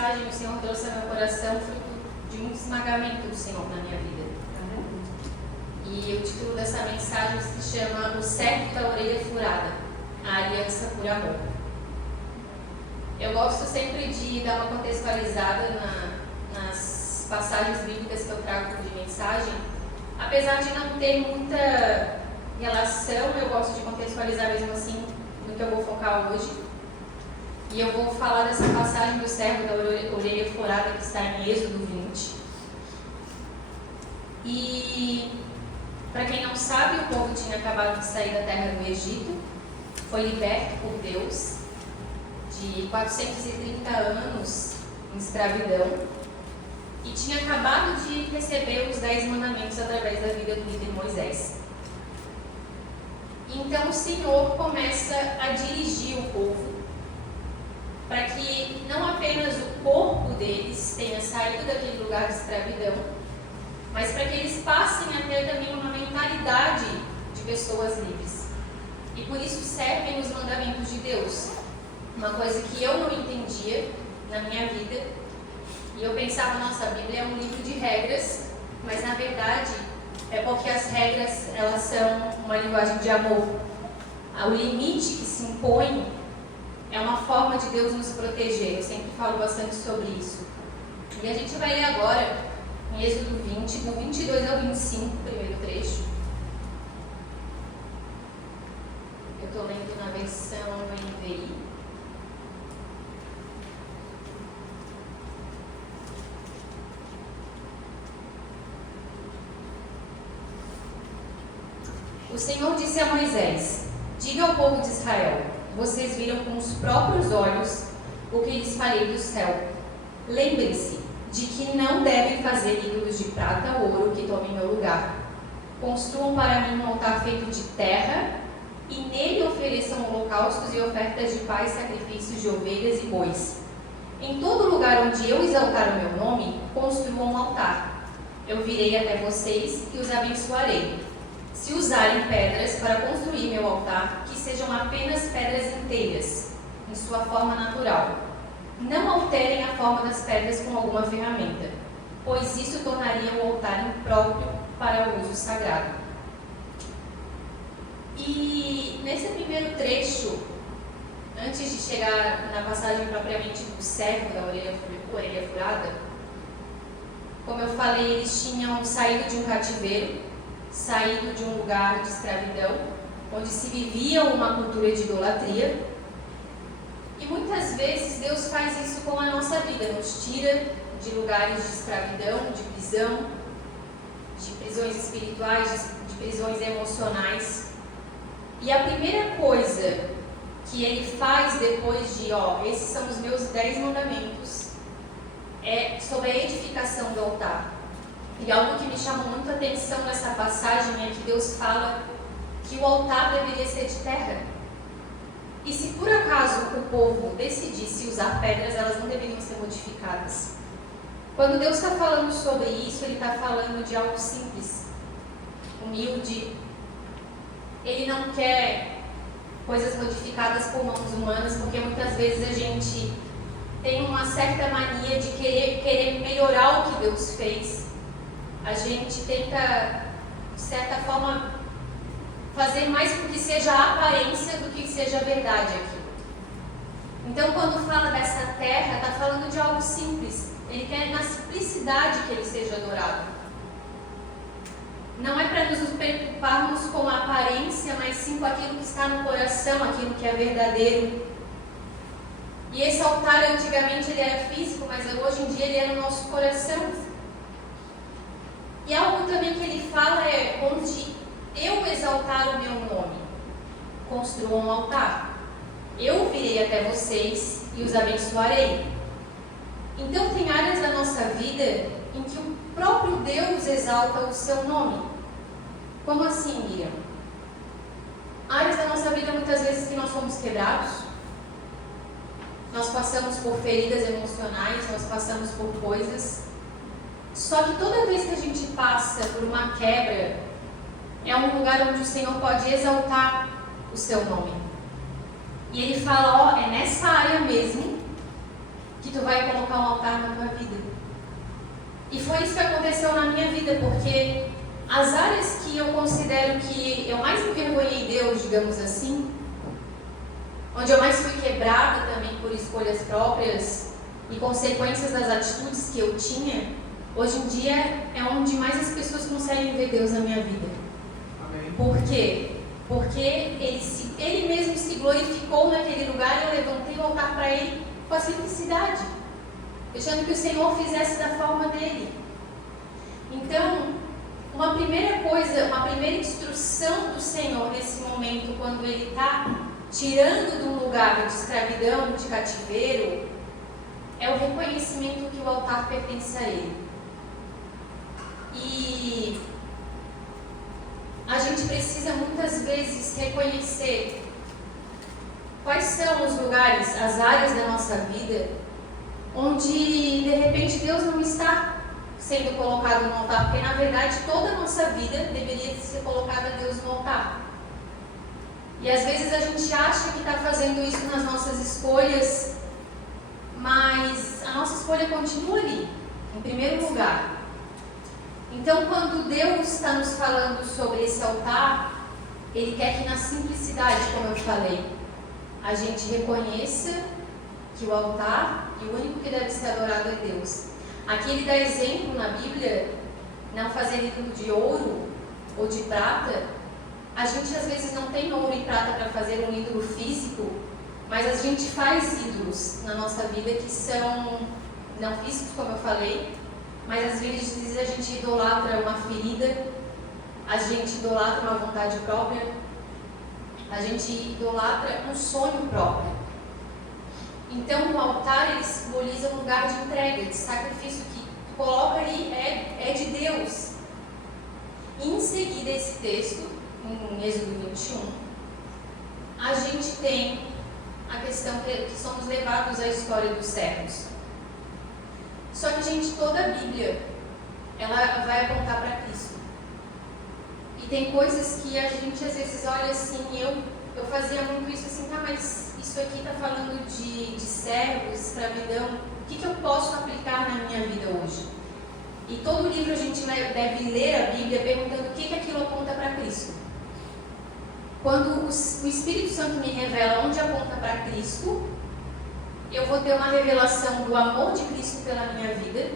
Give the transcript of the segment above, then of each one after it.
mensagem o Senhor trouxe ao meu coração fruto de muito esmagamento do Senhor na minha vida. E o título dessa mensagem se chama O Cerco da Orelha Furada, a Aliança por Amor. Eu gosto sempre de dar uma contextualizada nas passagens bíblicas que eu trago de mensagem. Apesar de não ter muita relação, eu gosto de contextualizar mesmo assim no que eu vou focar hoje. E eu vou falar dessa passagem do servo da orelha furada que está em Êxodo 20. E, para quem não sabe, o povo tinha acabado de sair da terra do Egito, foi liberto por Deus de 430 anos em escravidão e tinha acabado de receber os 10 mandamentos através da vida do líder Moisés. Então o Senhor começa a dirigir o povo para que não apenas o corpo deles tenha saído daquele lugar de escravidão, mas para que eles passem a ter também uma mentalidade de pessoas livres. E por isso servem os mandamentos de Deus. Uma coisa que eu não entendia na minha vida, e eu pensava, nossa, a Bíblia é um livro de regras, mas na verdade é porque as regras, elas são uma linguagem de amor. O limite que se impõe é uma forma de Deus nos proteger. Eu sempre falo bastante sobre isso. E a gente vai ler agora em Êxodo 20, do 22 ao 25, primeiro trecho. Eu estou lendo na versão NVI. O Senhor disse a Moisés: diga ao povo de Israel: vocês viram com os próprios olhos o que lhes falei do céu. Lembrem-se de que não devem fazer ídolos de prata ou ouro que tomem meu lugar. Construam para mim um altar feito de terra e nele ofereçam holocaustos e ofertas de paz, sacrifícios de ovelhas e bois. Em todo lugar onde eu exaltar o meu nome, construam um altar. Eu virei até vocês e os abençoarei. Se usarem pedras para construir meu altar, que sejam apenas pedras inteiras, em sua forma natural. Não alterem a forma das pedras com alguma ferramenta, pois isso tornaria o altar impróprio para o uso sagrado. E nesse primeiro trecho, antes de chegar na passagem propriamente do servo da orelha furada, como eu falei, eles tinham saído de um cativeiro, saído de um lugar de escravidão, onde se vivia uma cultura de idolatria. E muitas vezes Deus faz isso com a nossa vida, nos tira de lugares de escravidão, de prisão, de prisões espirituais, de prisões emocionais. E a primeira coisa que Ele faz depois de, esses são os meus 10 mandamentos, é sobre a edificação do altar. E algo que me chamou muito a atenção nessa passagem é que Deus fala que o altar deveria ser de terra. E se por acaso o povo decidisse usar pedras, elas não deveriam ser modificadas. Quando Deus está falando sobre isso, Ele está falando de algo simples, humilde. Ele não quer coisas modificadas por mãos humanas, porque muitas vezes a gente tem uma certa mania de querer melhorar o que Deus fez. A gente tenta, de certa forma, fazer mais com que seja a aparência do que seja a verdade aqui. Então, quando fala dessa terra, está falando de algo simples. Ele quer na simplicidade que Ele seja adorado. Não é para nos preocuparmos com a aparência, mas sim com aquilo que está no coração, aquilo que é verdadeiro. E esse altar, antigamente, ele era físico, mas hoje em dia ele é no nosso coração. E algo também que Ele fala é: onde eu exaltar o meu nome, construam um altar. Eu virei até vocês e os abençoarei. Então tem áreas da nossa vida em que o próprio Deus exalta o seu nome. Como assim, Miriam? Áreas da nossa vida muitas vezes que nós fomos quebrados, nós passamos por feridas emocionais, nós passamos por coisas. Só que toda vez que a gente passa por uma quebra, é um lugar onde o Senhor pode exaltar o seu nome. E Ele fala, é nessa área mesmo que tu vai colocar um altar na tua vida. E foi isso que aconteceu na minha vida, porque as áreas que eu considero que eu mais envergonhei Deus, digamos assim, onde eu mais fui quebrada também por escolhas próprias e consequências das atitudes que eu tinha, hoje em dia é onde mais as pessoas conseguem ver Deus na minha vida. Amém. Por quê? Porque ele mesmo se glorificou naquele lugar e eu levantei o altar para Ele com a simplicidade, deixando que o Senhor fizesse da forma dele. Então, uma primeira coisa, uma primeira instrução do Senhor nesse momento, quando Ele está tirando de um lugar de escravidão, de cativeiro, é o reconhecimento que o altar pertence a Ele. E a gente precisa muitas vezes reconhecer quais são os lugares, as áreas da nossa vida onde de repente Deus não está sendo colocado no altar, porque na verdade toda a nossa vida deveria ser colocada Deus no altar. E às vezes a gente acha que está fazendo isso nas nossas escolhas, mas a nossa escolha continua ali, em primeiro lugar. Então, quando Deus está nos falando sobre esse altar, Ele quer que na simplicidade, como eu falei, a gente reconheça que o altar e o único que deve ser adorado é Deus. Aqui Ele dá exemplo na Bíblia, não fazer ídolo de ouro ou de prata. A gente às vezes não tem ouro e prata para fazer um ídolo físico, mas a gente faz ídolos na nossa vida que são não físicos, como eu falei, mas às vezes a gente idolatra uma ferida, a gente idolatra uma vontade própria, a gente idolatra um sonho próprio. Então o altar ele simboliza um lugar de entrega, de sacrifício que tu coloca ali é de Deus. E em seguida esse texto, em Êxodo 21, a gente tem a questão que somos levados à história dos servos. Só que, gente, toda a Bíblia, ela vai apontar para Cristo. E tem coisas que a gente às vezes olha assim, eu fazia muito isso assim, tá, mas isso aqui está falando de servos, escravidão, o que eu posso aplicar na minha vida hoje? E todo livro a gente deve ler a Bíblia perguntando o que aquilo aponta para Cristo. Quando o Espírito Santo me revela onde aponta para Cristo, eu vou ter uma revelação do amor de Cristo pela minha vida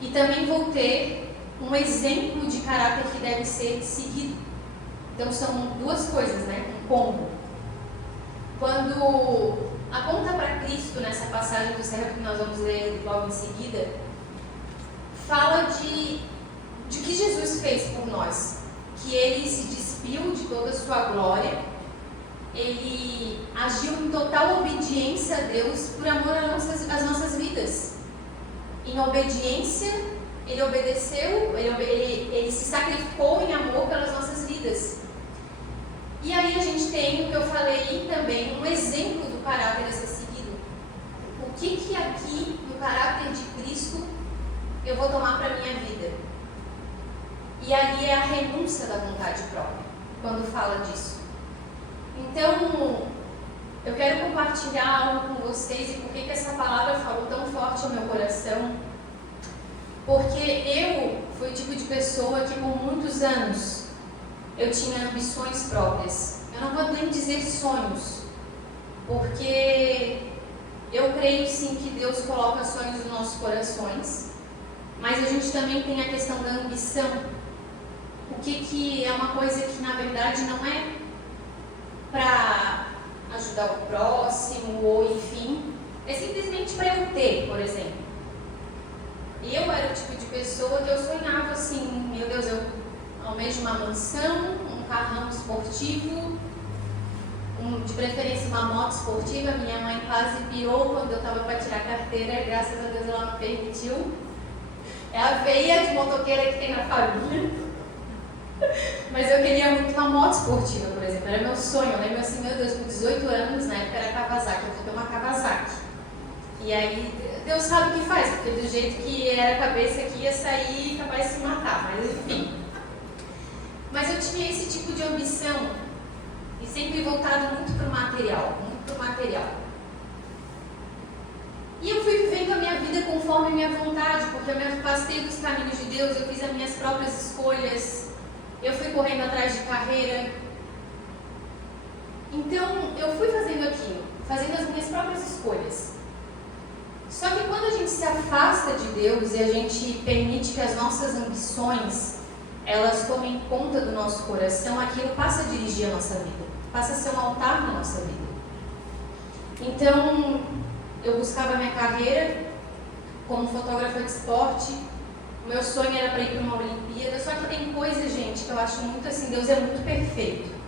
e também vou ter um exemplo de caráter que deve ser seguido. Então são duas coisas, né? Um combo. Quando aponta para Cristo nessa passagem do servo que nós vamos ler logo em seguida, fala de que Jesus fez por nós, que Ele se despiu de toda a sua glória. Ele agiu em total obediência a Deus por amor às nossas vidas. Em obediência, Ele obedeceu, ele se sacrificou em amor pelas nossas vidas. E aí a gente tem, o que eu falei também, um exemplo do caráter a ser seguido. O que aqui, no caráter de Cristo, eu vou tomar para a minha vida? E ali é a renúncia da vontade própria, quando fala disso. Então, eu quero compartilhar algo com vocês e por que essa palavra falou tão forte ao meu coração. Porque eu fui o tipo de pessoa que por muitos anos eu tinha ambições próprias. Eu não vou nem dizer sonhos, porque eu creio sim que Deus coloca sonhos nos nossos corações, mas a gente também tem a questão da ambição. O que é uma coisa que na verdade não é para ajudar o próximo, ou enfim, é simplesmente para eu ter, por exemplo. Eu era o tipo de pessoa que eu sonhava assim, meu Deus, eu almejo uma mansão, um carrão esportivo, de preferência uma moto esportiva. Minha mãe quase pirou quando eu estava para tirar a carteira, graças a Deus ela não permitiu. É a veia de motoqueira que tem na família. Mas eu queria muito uma moto esportiva, por exemplo, era meu sonho. Eu lembro assim, meu Deus, com 18 anos, na época era Kawasaki, eu vou ter uma Kawasaki. E aí, Deus sabe o que faz, porque do jeito que era a cabeça que ia sair, capaz de se matar, mas enfim. Mas eu tinha esse tipo de ambição, e sempre voltado muito para o material, muito para o material. E eu fui vivendo a minha vida conforme a minha vontade, porque eu me afastei dos caminhos de Deus, eu fiz as minhas próprias escolhas, eu fui correndo atrás de carreira. Então, eu fui fazendo aquilo, fazendo as minhas próprias escolhas. Só que quando a gente se afasta de Deus e a gente permite que as nossas ambições, elas tomem conta do nosso coração, aquilo passa a dirigir a nossa vida, passa a ser um altar na nossa vida. Então, eu buscava minha carreira como fotógrafa de esporte, o meu sonho era para ir para uma Olimpíada, só que tem coisas, gente, que eu acho muito assim, Deus é muito perfeito.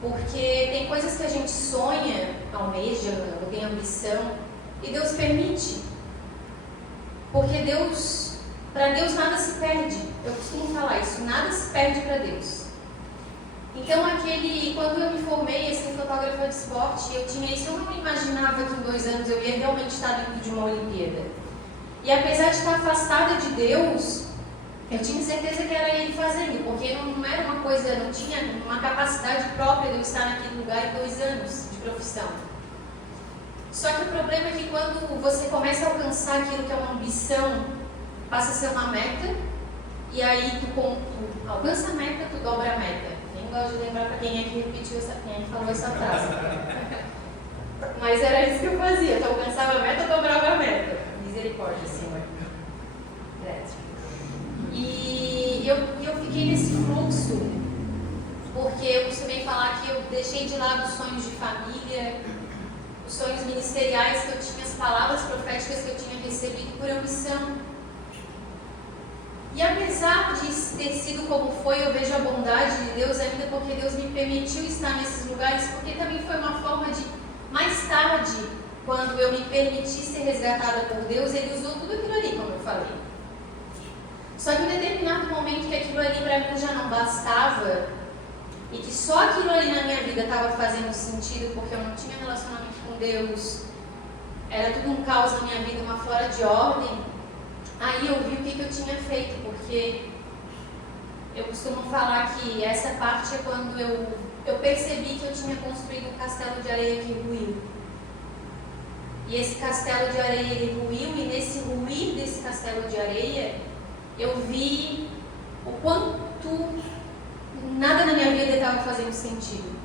Porque tem coisas que a gente sonha, almeja, ou tem ambição, e Deus permite. Porque para Deus nada se perde. Eu costumo falar isso, nada se perde para Deus. Então quando eu me formei assim, fotógrafa de esporte, eu tinha isso, eu não imaginava que em 2 anos eu ia realmente estar dentro de uma Olimpíada. E apesar de estar afastada de Deus, eu tinha certeza que era Ele fazendo, porque não era uma coisa, não tinha uma capacidade própria de eu estar naquele lugar em 2 anos de profissão. Só que o problema é que quando você começa a alcançar aquilo que é uma ambição, passa a ser uma meta, e aí tu alcança a meta, tu dobra a meta. Nem gosto de lembrar para quem é que quem é que falou essa frase. Mas era isso que eu fazia, tu alcançava a meta, dobrava a meta. Misericórdia, Senhor. E eu fiquei nesse fluxo, porque eu costumei falar que eu deixei de lado os sonhos de família, os sonhos ministeriais que eu tinha, as palavras proféticas que eu tinha recebido por ambição. E apesar de ter sido como foi, eu vejo a bondade de Deus ainda, porque Deus me permitiu estar nesses lugares, porque também foi uma forma de, mais tarde, quando eu me permiti ser resgatada por Deus, Ele usou tudo aquilo ali, como eu falei. Só que em determinado momento que aquilo ali para mim já não bastava, e que só aquilo ali na minha vida estava fazendo sentido, porque eu não tinha relacionamento com Deus, era tudo um caos na minha vida, uma fora de ordem, aí eu vi o que eu tinha feito, porque eu costumo falar que essa parte é quando eu percebi que eu tinha construído um castelo de areia que ruiu. E esse castelo de areia ele ruiu, e nesse ruir desse castelo de areia, eu vi o quanto nada na minha vida estava fazendo sentido.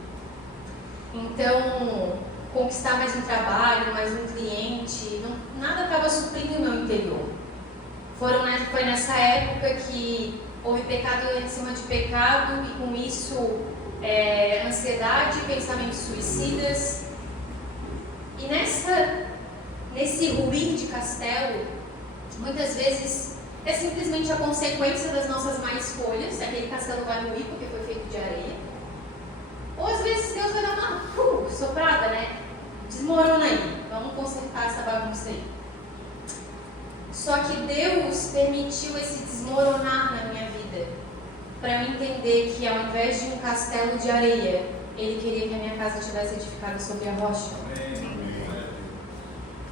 Então, conquistar mais um trabalho, mais um cliente, nada estava suprindo o meu interior. Foi nessa época que houve pecado em cima de pecado, e com isso ansiedade, pensamentos suicidas. E nesse ruir de castelo, muitas vezes é simplesmente a consequência das nossas más escolhas. Aquele castelo vai ruir porque foi feito de areia. Ou às vezes Deus vai dar uma soprada, né? Desmorona aí, vamos consertar essa bagunça aí. Só que Deus permitiu esse desmoronar na minha vida, para eu entender que ao invés de um castelo de areia, Ele queria que a minha casa estivesse edificada sobre a rocha.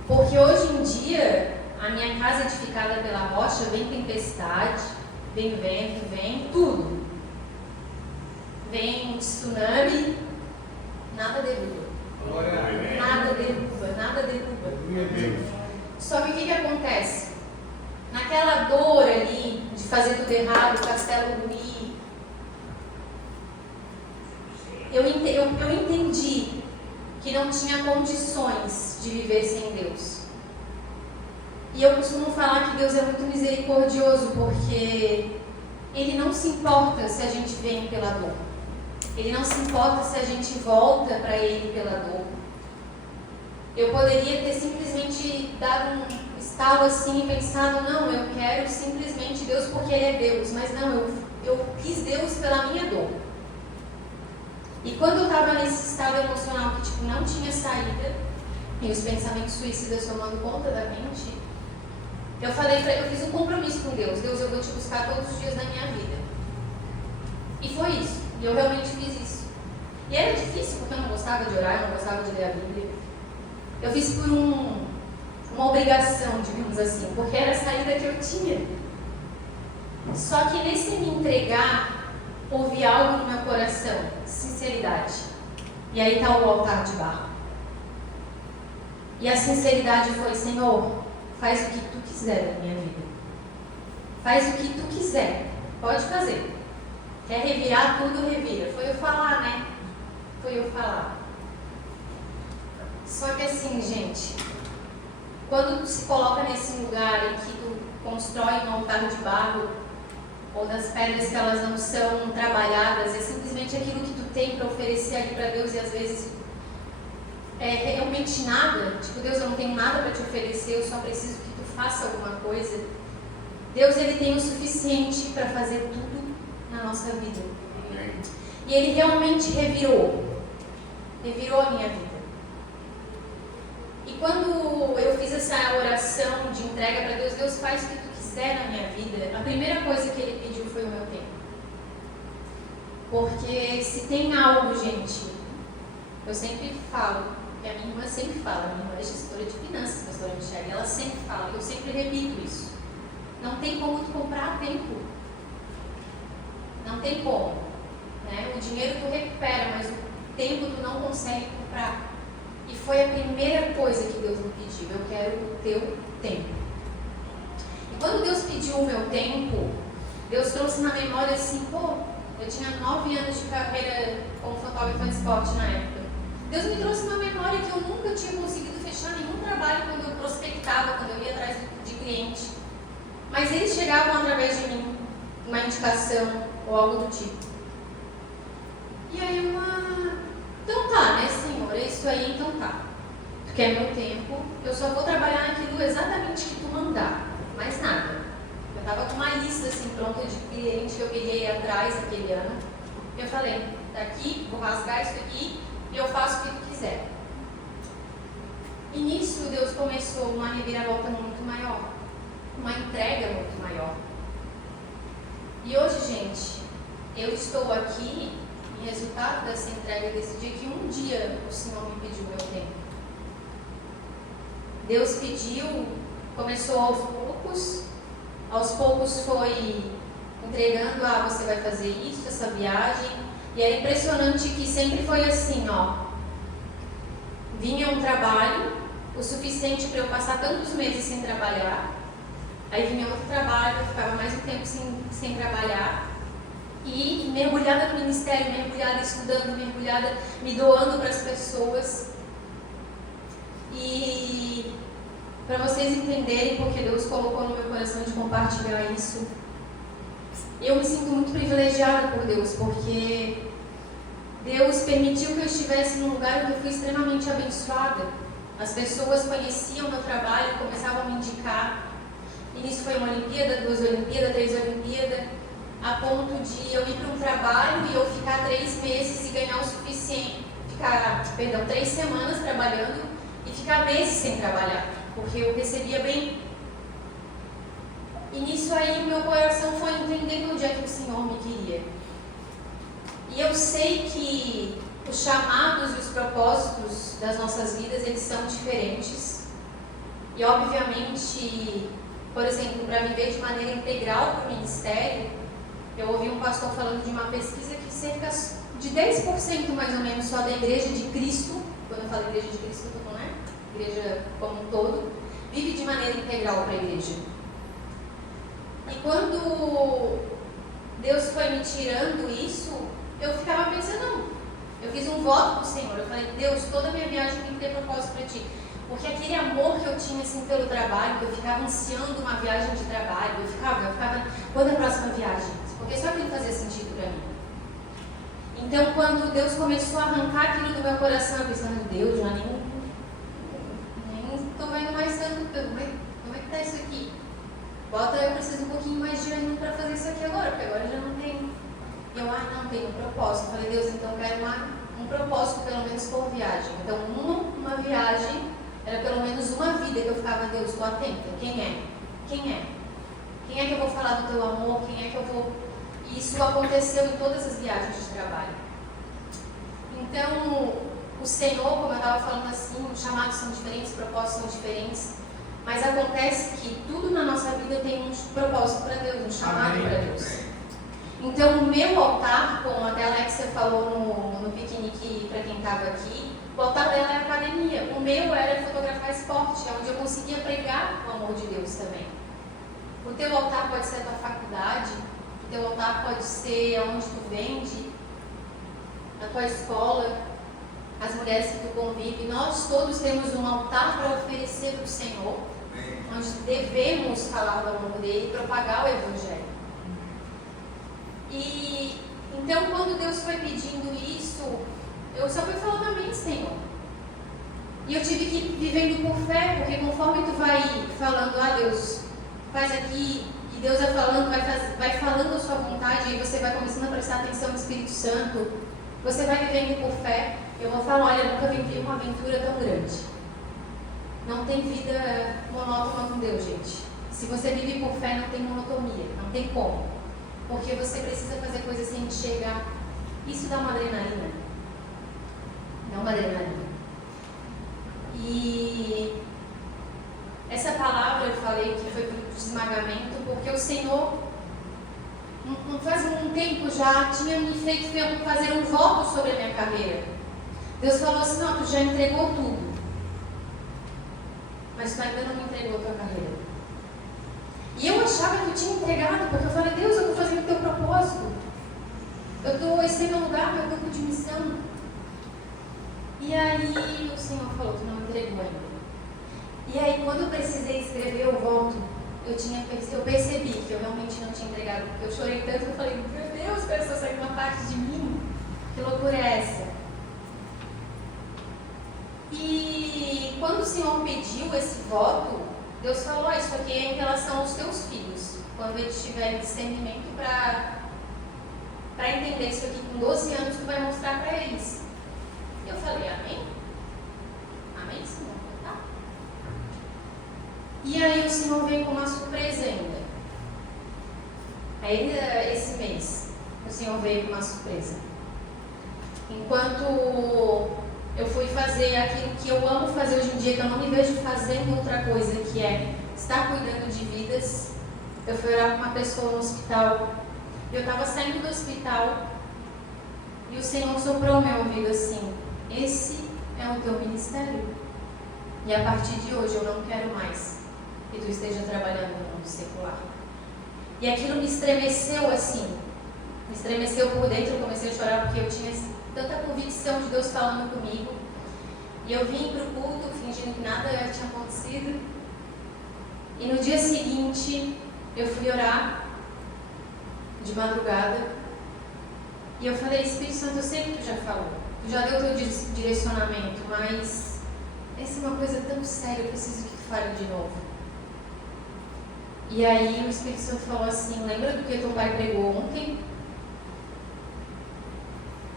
Porque hoje em dia, a minha casa edificada pela rocha, vem tempestade, vem vento, vem tudo. Vem tsunami, nada derruba. Nada derruba, nada derruba. Só que o que acontece? Naquela dor ali, de fazer tudo errado, o castelo ruir, eu entendi que não tinha condições de viver sem Deus. E eu costumo falar que Deus é muito misericordioso, porque Ele não se importa se a gente vem pela dor. Ele não se importa se a gente volta para Ele pela dor. Eu poderia ter simplesmente dado um estalo assim e pensado, não, eu quero simplesmente Deus porque Ele é Deus. Mas não, eu quis Deus pela minha dor. E quando eu estava nesse estado emocional que não tinha saída, e os pensamentos suicidas tomando conta da mente, eu fiz um compromisso com Deus. Deus, eu vou te buscar todos os dias da minha vida. E foi isso. E eu realmente fiz isso. E era difícil porque eu não gostava de orar, eu não gostava de ler a Bíblia. Eu fiz por uma obrigação, digamos assim, porque era a saída que eu tinha. Só que nesse me entregar, houve algo no meu coração, sinceridade. E aí está o altar de barro. E a sinceridade foi: Senhor, faz o que tu quiser na minha vida. Faz o que tu quiser. Pode fazer. Quer revirar tudo, revira. Foi eu falar, né? Foi eu falar. Só que assim, gente, quando tu se coloca nesse lugar em que tu constrói um altar de barro, ou das pedras que elas não são trabalhadas, é simplesmente aquilo que tu tem para oferecer ali para Deus, e às vezes é realmente nada. Tipo, Deus, eu não tenho nada para te oferecer, eu só preciso que tu faça alguma coisa. Deus, Ele tem o suficiente para fazer tudo na nossa vida. E Ele realmente revirou a minha vida. E quando eu fiz essa oração de entrega para Deus, Deus, faz o que tu quiser na minha vida, a primeira coisa que Ele pediu foi o meu tempo. Porque se tem algo, gente, eu sempre falo, e a minha irmã sempre fala, a minha irmã é gestora de finanças, a pastora Michele, ela sempre fala, eu sempre repito isso: não tem como tu comprar tempo. Não tem como, né? O dinheiro tu recupera, mas o tempo tu não consegue comprar. E foi a primeira coisa que Deus me pediu: eu quero o teu tempo. E quando Deus pediu o meu tempo, Deus trouxe na memória assim: pô, eu tinha 9 anos de carreira como fotógrafa de esporte na época. Deus me trouxe na memória que eu nunca tinha conseguido fechar nenhum trabalho quando eu prospectava, quando eu ia atrás de cliente. Mas eles chegavam através de mim, uma indicação ou algo do tipo. E aí então tá, né, Senhor, é isso aí, então tá. Tu quer meu tempo, eu só vou trabalhar naquilo exatamente que tu mandar, mais nada. Eu tava com uma lista assim pronta de clientes que eu queria ir atrás naquele ano. Eu falei: daqui, vou rasgar isso aqui e eu faço o que tu quiser. E nisso Deus começou uma reviravolta muito maior, uma entrega muito maior. E hoje, gente, eu estou aqui em resultado dessa entrega desse dia, que um dia o Senhor me pediu meu tempo. Deus pediu, começou aos poucos foi entregando: você vai fazer isso, essa viagem. E era impressionante que sempre foi assim, vinha um trabalho, o suficiente para eu passar tantos meses sem trabalhar. Aí vinha outro trabalho, eu ficava mais um tempo sem trabalhar. E mergulhada no ministério, mergulhada estudando, mergulhada me doando para as pessoas. E para vocês entenderem porque Deus colocou no meu coração de compartilhar isso, eu me sinto muito privilegiada por Deus, porque Deus permitiu que eu estivesse num lugar onde eu fui extremamente abençoada. As pessoas conheciam meu trabalho, começavam a me indicar. E nisso foi uma Olimpíada, 2 Olimpíadas, 3 Olimpíadas, a ponto de eu ir para um trabalho e eu ficar 3 meses e ganhar o suficiente, 3 semanas trabalhando e ficar meses sem trabalhar, porque eu recebia bem. E nisso aí o meu coração foi entendendo onde é que o Senhor me queria. E eu sei que os chamados e os propósitos das nossas vidas, eles são diferentes. E obviamente, por exemplo, para viver de maneira integral para o ministério, eu ouvi um pastor falando de uma pesquisa que cerca de 10% mais ou menos só da Igreja de Cristo, quando eu falo Igreja de Cristo, não é? Igreja como um todo, vive de maneira integral para a igreja. E quando Deus foi me tirando isso, eu ficava pensando: não, eu fiz um voto para o Senhor, eu falei: Deus, toda a minha viagem tem que ter propósito para Ti. Porque aquele amor que eu tinha assim pelo trabalho, que eu ficava ansiando uma viagem de trabalho, eu ficava, quando é a próxima viagem? Porque só aquilo fazia sentido para mim. Então, quando Deus começou a arrancar aquilo do meu coração, eu pensando: Deus, já nem estou vendo mais tanto, como é que está isso aqui? Eu preciso um pouquinho mais de ânimo para fazer isso aqui agora, porque agora já não tenho. E eu, não tenho um propósito. Eu falei: Deus, então eu quero um propósito pelo menos por viagem. Então, uma viagem era pelo menos uma vida que eu ficava: Deus, estou atenta. Quem é? Quem é que eu vou falar do teu amor? Quem é que eu vou... E isso aconteceu em todas as viagens de trabalho. Então, o Senhor, como eu estava falando assim, os chamados são diferentes, os propósitos são diferentes, mas acontece que tudo na nossa vida tem um propósito para Deus, um chamado para Deus. Então, o meu altar, como até a Alexia falou no piquenique para quem estava aqui, O altar dela é a academia. O meu era fotografar esporte, onde eu conseguia pregar o amor de Deus também. O teu altar pode ser a tua faculdade, o teu altar pode ser onde tu vende, a tua escola, as mulheres que tu convive. Nós todos temos um altar para oferecer para o Senhor, onde devemos falar do amor dele e propagar o Evangelho. E então, quando Deus foi pedindo isso, eu só fui falando amém, Senhor. E eu tive que ir vivendo por fé, porque conforme tu vai falando, Deus, faz aqui, e Deus vai falando, vai falando a sua vontade, e você vai começando a prestar atenção no Espírito Santo, você vai vivendo por fé. Eu vou falar, olha, eu nunca vivi uma aventura tão grande. Não tem vida monótona com Deus, gente. Se você vive por fé, não tem monotonia, não tem como. Porque você precisa fazer coisas sem enxergar. Isso dá uma adrenalina. Dá uma adrenalina. E essa palavra eu falei que foi para o esmagamento, porque o Senhor, faz um tempo já, tinha me feito fazer um voto sobre a minha carreira. Deus falou assim, não, tu já entregou tudo, mas tu ainda não me entregou a tua carreira. E eu achava que eu tinha entregado, porque eu falei, Deus, eu estou fazendo o teu propósito. Esse é meu lugar, meu campo de missão. E aí o Senhor falou, tu não me entregou ainda. E aí quando eu precisei escrever o voto, eu percebi que eu realmente não tinha entregado, porque eu chorei tanto que eu falei, meu Deus, parece que saiu uma parte de mim. Que loucura é essa? E quando o Senhor pediu esse voto, Deus falou, isso aqui é em relação aos teus filhos. Quando eles tiverem discernimento para entender isso aqui com 12 anos, tu vai mostrar para eles. Eu falei, amém? Amém, Senhor? Tá. E aí o Senhor veio com uma surpresa ainda. Ainda esse mês, o Senhor veio com uma surpresa. Enquanto eu fui fazer aquilo que eu amo fazer hoje em dia, que eu não me vejo fazendo outra coisa, que é estar cuidando de vidas. Eu fui orar com uma pessoa no hospital. Eu estava saindo do hospital e o Senhor soprou ao meu ouvido assim, esse é o teu ministério. E a partir de hoje eu não quero mais que tu esteja trabalhando no mundo secular. E aquilo me estremeceu assim. Me estremeceu por dentro, eu comecei a chorar porque eu tinha tanta convicção de Deus falando comigo. E eu vim para o culto fingindo que nada tinha acontecido. E no dia seguinte, eu fui orar de madrugada. E eu falei, Espírito Santo, eu sei que tu já falou. Tu já deu teu direcionamento, mas essa é uma coisa tão séria, eu preciso que tu fale de novo. E aí o Espírito Santo falou assim, lembra do que teu pai pregou ontem?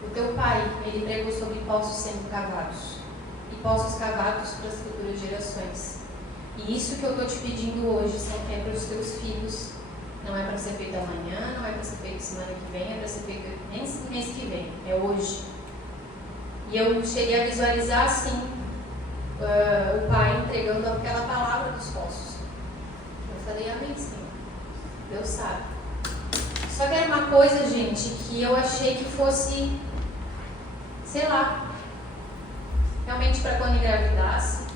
O teu pai, ele pregou sobre poços sendo cavados. E poços cavados para as futuras gerações. E isso que eu estou te pedindo hoje, é para os teus filhos. Não é para ser feito amanhã, não é para ser feito semana que vem, é para ser feito nem mês que vem, é hoje. E eu cheguei a visualizar assim, o pai entregando aquela palavra dos poços. Eu falei, amém, Senhor. Deus sabe. Só que era uma coisa, gente, que eu achei que fosse, sei lá, realmente para quando engravidasse.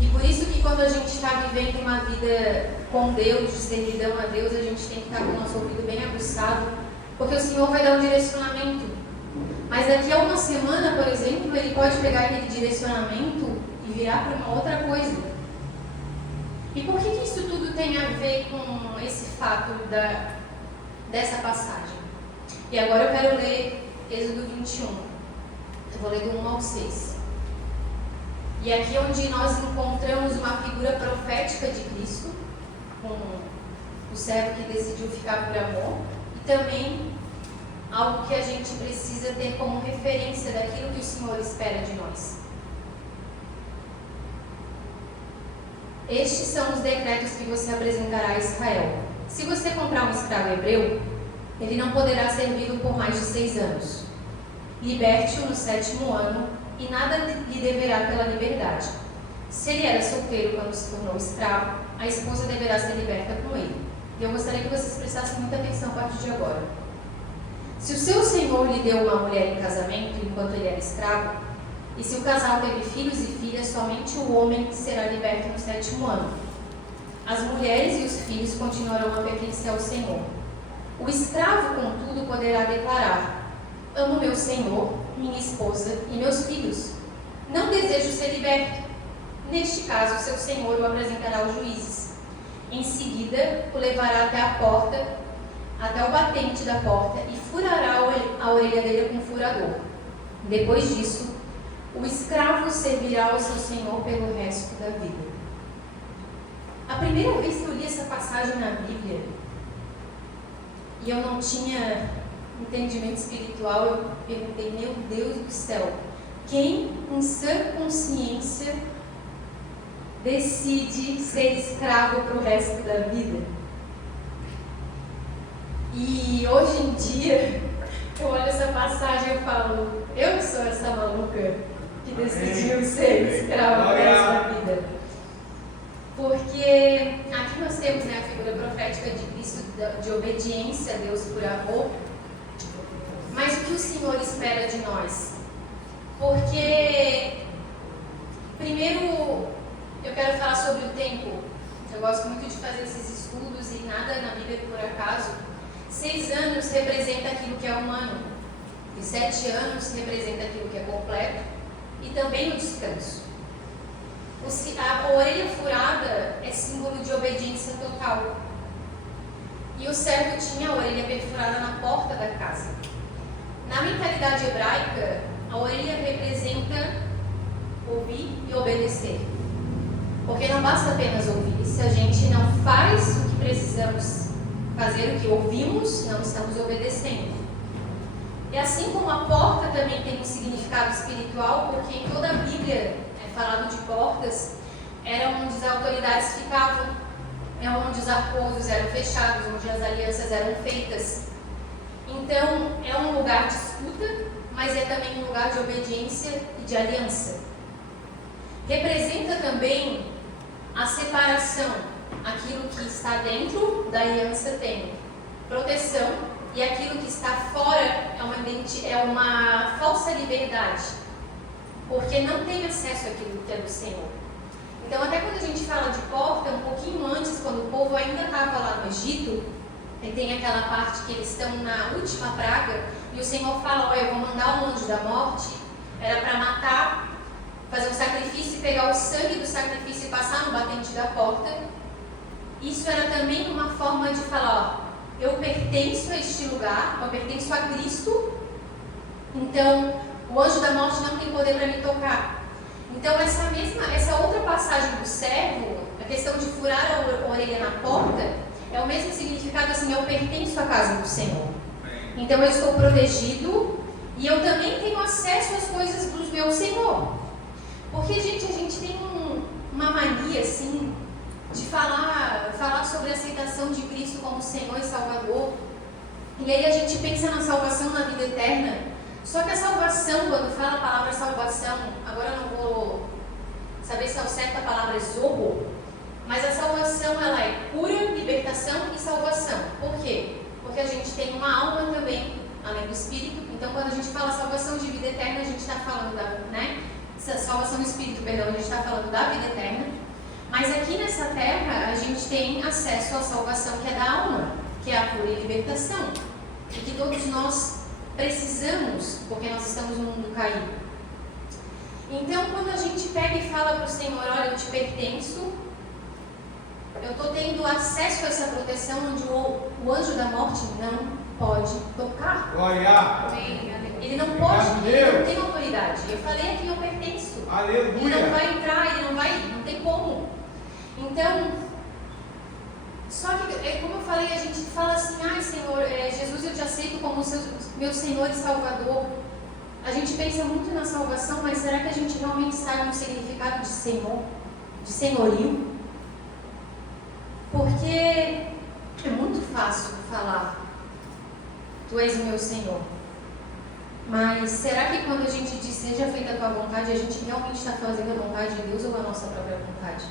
E por isso que quando a gente está vivendo uma vida com Deus, de servidão a Deus, a gente tem que estar com o nosso ouvido bem aguçado, porque o Senhor vai dar um direcionamento. Mas daqui a uma semana, por exemplo, Ele pode pegar aquele direcionamento e virar para uma outra coisa. E por que isso tudo tem a ver com esse fato dessa passagem? E agora eu quero ler Êxodo 21. Eu vou ler do 1 ao 6. E aqui é onde nós encontramos uma figura profética de Cristo, com o servo que decidiu ficar por amor, e também algo que a gente precisa ter como referência daquilo que o Senhor espera de nós. Estes são os decretos que você apresentará a Israel. Se você comprar um escravo hebreu, ele não poderá servi-lo por mais de 6 anos. Liberte-o no 7º ano e nada lhe deverá pela liberdade. Se ele era solteiro quando se tornou escravo, a esposa deverá ser liberta com ele. E eu gostaria que vocês prestassem muita atenção a partir de agora. Se o seu senhor lhe deu uma mulher em casamento enquanto ele era escravo, E se o casal teve filhos e filhas, somente o homem será liberto no 7º ano. As mulheres e os filhos continuarão a pertencer ao Senhor. O escravo, contudo, poderá declarar: amo meu senhor, minha esposa e meus filhos. Não desejo ser liberto. Neste caso, seu senhor o apresentará aos juízes. Em seguida, o levará até a porta, até o batente da porta, e furará a orelha dele com um furador. Depois disso, o escravo servirá ao seu senhor pelo resto da vida. A primeira vez que eu li essa passagem na Bíblia, e eu não tinha entendimento espiritual, eu perguntei: meu Deus do céu, quem em sã consciência decide ser escravo para o resto da vida? E hoje em dia, eu olho essa passagem e eu falo: eu sou essa maluca que decidiu ser escravo para o resto da vida. Porque aqui nós temos, né, a figura profética de Cristo, de obediência a Deus por amor. Mas o que o Senhor espera de nós? Porque, primeiro, eu quero falar sobre o tempo. Eu gosto muito de fazer esses estudos e nada na Bíblia por acaso. 6 anos representa aquilo que é humano, e 7 anos representa aquilo que é completo, e também o descanso. A orelha furada é símbolo de obediência total. E o servo tinha a orelha perfurada na porta da casa. Na mentalidade hebraica, a orelha representa ouvir e obedecer. Porque não basta apenas ouvir. Se a gente não faz o que precisamos fazer, o que ouvimos, não estamos obedecendo. E assim como a porta também tem um significado espiritual, porque em toda a Bíblia é falado de portas, era onde as autoridades ficavam, é onde os acordos eram fechados, onde as alianças eram feitas. Então, é um lugar de escuta, mas é também um lugar de obediência e de aliança. Representa também a separação. Aquilo que está dentro da aliança tem proteção, e aquilo que está fora é uma falsa liberdade, porque não tem acesso àquilo que é do Senhor. Então, até quando a gente fala de porta, um pouquinho antes, quando o povo ainda estava lá no Egito, e tem aquela parte que eles estão na última praga, e o Senhor fala: olha, eu vou mandar um anjo da morte, era para matar, fazer um sacrifício e pegar o sangue do sacrifício e passar no batente da porta. Isso era também uma forma de falar: ó, eu pertenço a este lugar, eu pertenço a Cristo, então o anjo da morte não tem poder para me tocar. Então essa outra passagem do servo, a questão de furar a orelha na porta, é o mesmo significado assim: eu pertenço à casa do Senhor. Então eu estou protegido e eu também tenho acesso às coisas do meu Senhor. Porque, gente, a gente tem uma mania assim de falar sobre a aceitação de Cristo como Senhor e Salvador. E aí a gente pensa na salvação, na vida eterna. Só que a salvação, quando fala a palavra salvação, agora eu não vou saber se é o certo a palavra é zorro, mas a salvação, ela é cura, libertação e salvação. Por quê? Porque a gente tem uma alma também, além do espírito. Então, quando a gente fala salvação de vida eterna, a gente está falando salvação do espírito, perdão, a gente está falando da vida eterna. Mas aqui nessa terra, a gente tem acesso à salvação que é da alma, que é a cura e libertação, e que todos nós precisamos, porque nós estamos no mundo caído. Então, quando a gente pega e fala para o Senhor: olha, eu te pertenço, eu estou tendo acesso a essa proteção onde o anjo da morte não pode tocar. Glória! Ele não pode, ele não tem autoridade. Eu falei aqui: eu pertenço. Aleluia! Ele não vai entrar, não tem como. Então, só que, como eu falei, a gente fala assim: ai Senhor, Jesus, eu te aceito como meu Senhor e Salvador. A gente pensa muito na salvação, mas será que a gente realmente sabe o significado de Senhor, de senhorio? Porque é muito fácil falar: tu és o meu Senhor. Mas será que quando a gente diz seja feita a tua vontade, a gente realmente está fazendo a vontade de Deus ou a nossa própria vontade?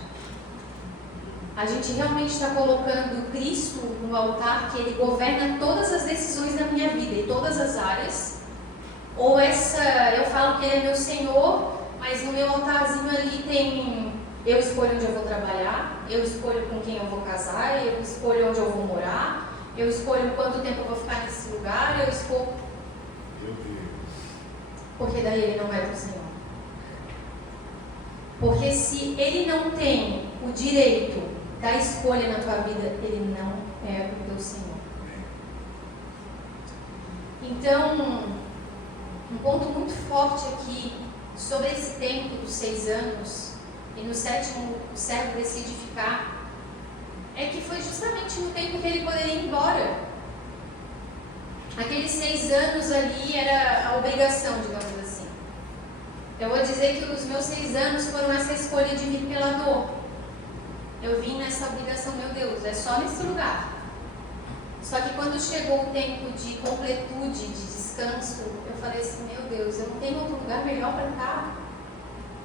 A gente realmente está colocando Cristo no altar, que Ele governa todas as decisões da minha vida, em todas as áreas? Ou eu falo que Ele é meu Senhor, mas no meu altarzinho ali tem, eu escolho onde eu vou trabalhar, eu escolho com quem eu vou casar, eu escolho onde eu vou morar, eu escolho quanto tempo eu vou ficar nesse lugar, eu escolho... Porque daí Ele não é teu Senhor. Porque se Ele não tem o direito da escolha na tua vida, Ele não é o teu Senhor. Então, um ponto muito forte aqui sobre esse tempo dos 6 anos e no 7º o servo decide ficar, é que foi justamente no tempo que ele poderia ir embora. Aqueles 6 anos ali era a obrigação, digamos assim. Eu vou dizer que os meus 6 anos foram essa escolha de vir pela dor. Eu vim nessa obrigação, meu Deus, é só nesse lugar. Só que quando chegou o tempo de completude, de descanso, eu falei assim, meu Deus, eu não tenho outro lugar melhor para estar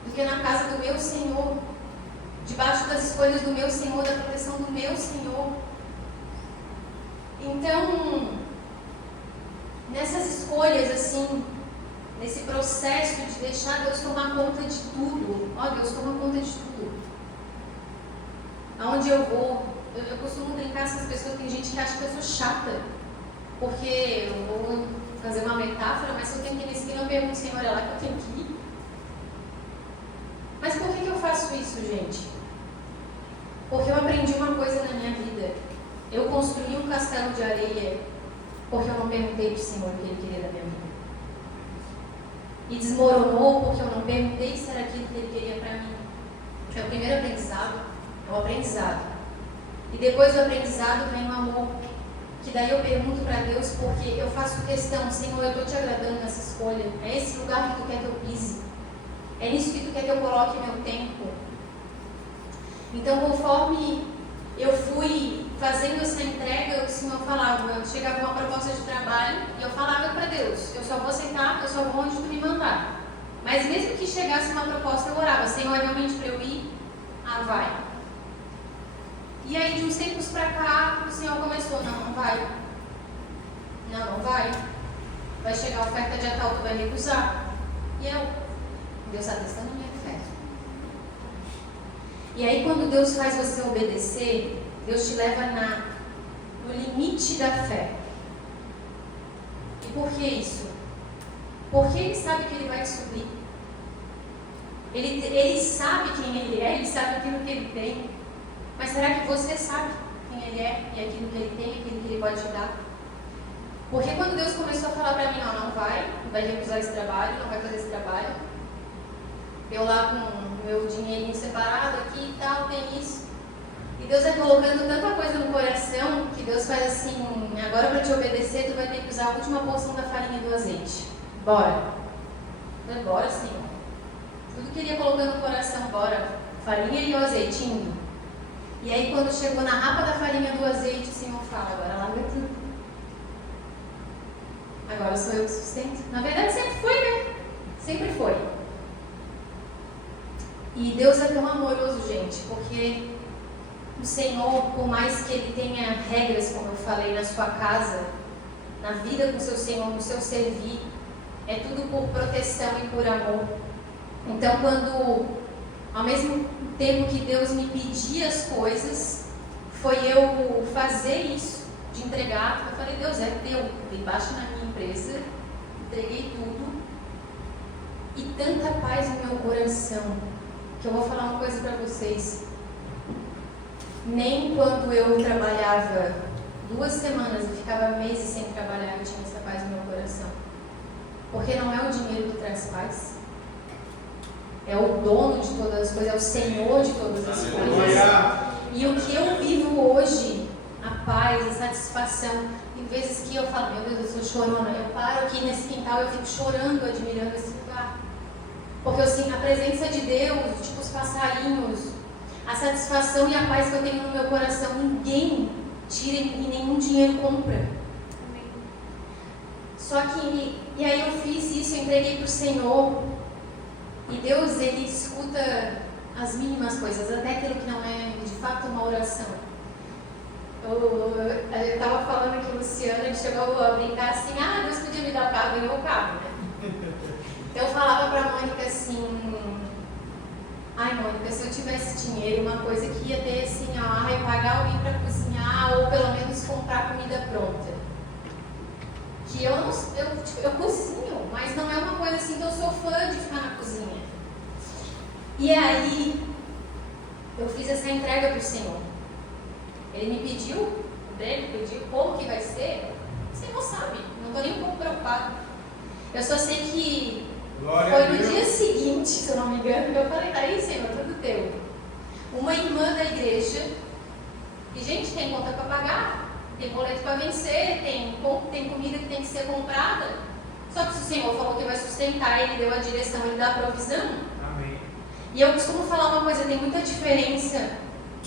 do que na casa do meu Senhor, debaixo das escolhas do meu Senhor, da proteção do meu Senhor. Então, nessas escolhas, assim, nesse processo de deixar Deus tomar conta de tudo, ó, Deus toma conta de tudo. Aonde eu vou, eu costumo brincar com essas pessoas, tem gente que acha que eu sou chata, porque eu vou fazer uma metáfora, mas se eu tenho que ir na esquina, eu pergunto, Senhor, é lá que eu tenho que ir? Mas por que eu faço isso, gente? Porque eu aprendi uma coisa na minha vida. Eu construí um castelo de areia porque eu não perguntei para o Senhor o que Ele queria da minha vida. E desmoronou porque eu não perguntei se era aquilo que Ele queria para mim. É o primeiro aprendizado, é o aprendizado. E depois do aprendizado vem o amor. Que daí eu pergunto para Deus porque eu faço questão, Senhor, eu estou te agradando nessa escolha. É esse lugar que Tu quer que eu pise. É nisso que Tu quer que eu coloque meu tempo. Então, conforme eu fui fazendo essa entrega, o Senhor falava, eu chegava uma proposta de trabalho e eu falava para Deus, eu só vou aceitar, eu só vou onde Tu me mandar. Mas mesmo que chegasse uma proposta, eu orava, Senhor, é realmente para eu ir? Ah, vai. E aí, de uns tempos para cá, o Senhor começou, não vai. Não vai. Vai chegar a oferta de tal, Tu vai recusar. E eu, Deus está testando a minha fé. E aí, quando Deus faz você obedecer, Deus te leva no limite da fé. E por que isso? Porque Ele sabe que Ele vai te suprir. Ele sabe quem Ele é, Ele sabe aquilo que Ele tem. Mas será que você sabe quem Ele é e aquilo que Ele tem, aquilo que Ele pode te dar? Porque quando Deus começou a falar para mim, não vai recusar esse trabalho, não vai fazer esse trabalho. Eu lá com o meu dinheirinho separado aqui e tal, tem isso. E Deus vai colocando tanta coisa no coração que Deus faz assim, agora para te obedecer, tu vai ter que usar a última porção da farinha e do azeite. Bora. Eu falei, bora, Senhor. Tudo que Ele ia colocando no coração, bora. Farinha e o azeite, indo. E aí quando chegou na rapa da farinha e do azeite, o Senhor fala, agora larga tudo. Agora sou eu que sustento. Na verdade sempre foi, né? Sempre foi. E Deus é tão amoroso, gente, porque o Senhor, por mais que Ele tenha regras, como eu falei, na sua casa, na vida com o seu Senhor, no seu servir, é tudo por proteção e por amor. Então, quando, ao mesmo tempo que Deus me pedia as coisas, foi eu fazer isso, de entregar. Eu falei, Deus, é teu. Dei baixo na minha empresa, entreguei tudo. E tanta paz no meu coração, que eu vou falar uma coisa para vocês. Nem quando eu trabalhava 2 semanas e ficava meses sem trabalhar, eu tinha essa paz no meu coração. Porque não é o dinheiro que traz paz. É o dono de todas as coisas, é o Senhor de todas as coisas. E o que eu vivo hoje, a paz, a satisfação, tem vezes que eu falo, meu Deus, eu estou chorando. Eu paro aqui nesse quintal, eu fico chorando, admirando esse lugar. Porque eu sinto a presença de Deus, tipo os passarinhos, a satisfação e a paz que eu tenho no meu coração, ninguém tira e nenhum dinheiro compra. Só que, e aí eu fiz isso, eu entreguei para o Senhor. E Deus, Ele escuta as mínimas coisas, até aquilo que não é de fato uma oração. Eu estava falando que o Luciano, ele chegou a brincar assim, Deus podia me dar carro, ganhou o carro, né? Então eu falava pra Mônica assim, ai Mônica, se eu tivesse dinheiro, uma coisa que ia ter assim, ó, pagar alguém pra cozinhar ou pelo menos comprar comida pronta. Que eu cozinho, mas não é uma coisa assim que eu sou fã de ficar na cozinha. E aí, eu fiz essa entrega para o Senhor. Ele me pediu, como que vai ser? O Senhor sabe, não estou nem um pouco preocupado. Eu só sei que foi no dia seguinte, se eu não me engano, que eu falei, tá aí, Senhor, tudo teu. Uma irmã da igreja, e gente, tem conta para pagar. Tem boleto para vencer, tem comida que tem que ser comprada. Só que se o Senhor falou que vai sustentar, Ele deu a direção, Ele dá a provisão. Amém. E eu costumo falar uma coisa, tem muita diferença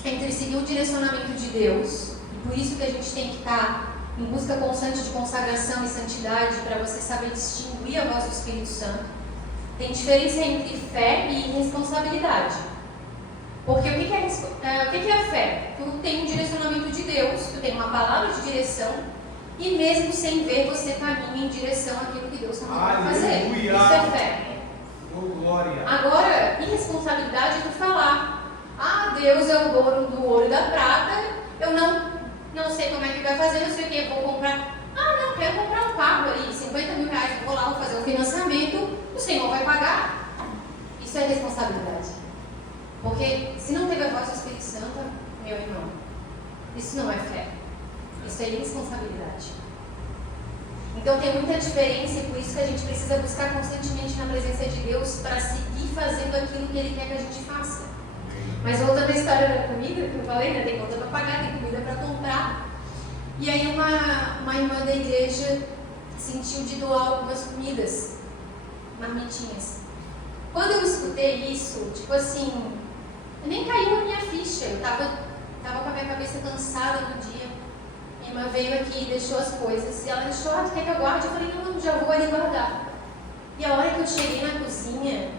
entre seguir o direcionamento de Deus, e por isso que a gente tem que estar em busca constante de consagração e santidade, para você saber distinguir a voz do Espírito Santo. Tem diferença entre fé e responsabilidade. Porque o que é a fé? Tu tem um direcionamento de Deus, tu tem uma palavra de direção, e mesmo sem ver, você caminha em direção àquilo que Deus está mandando fazer. Isso é fé. Glória. Agora, irresponsabilidade é tu falar, Deus é o dono do ouro e da prata, eu não sei como é que vai fazer, não sei o que, vou comprar. Não, quero comprar um carro ali, 50 mil reais, vou lá, vou fazer um financiamento, o Senhor vai pagar. Isso é responsabilidade. Porque se não teve a voz do Espírito Santo, meu irmão, isso não é fé. Isso é irresponsabilidade. Então tem muita diferença e por isso que a gente precisa buscar constantemente na presença de Deus para seguir fazendo aquilo que Ele quer que a gente faça. Mas voltando à história da comida, que eu falei, né? Tem conta para pagar, tem comida para comprar. E aí uma irmã da igreja sentiu de doar algumas comidas, marmitinhas. Quando eu escutei isso, tipo assim, nem caiu a minha ficha. Eu tava com a minha cabeça cansada no dia. Minha irmã veio aqui e deixou as coisas. E ela deixou, tu quer que eu guarde? Eu falei, não, já vou ali guardar. E a hora que eu cheguei na cozinha,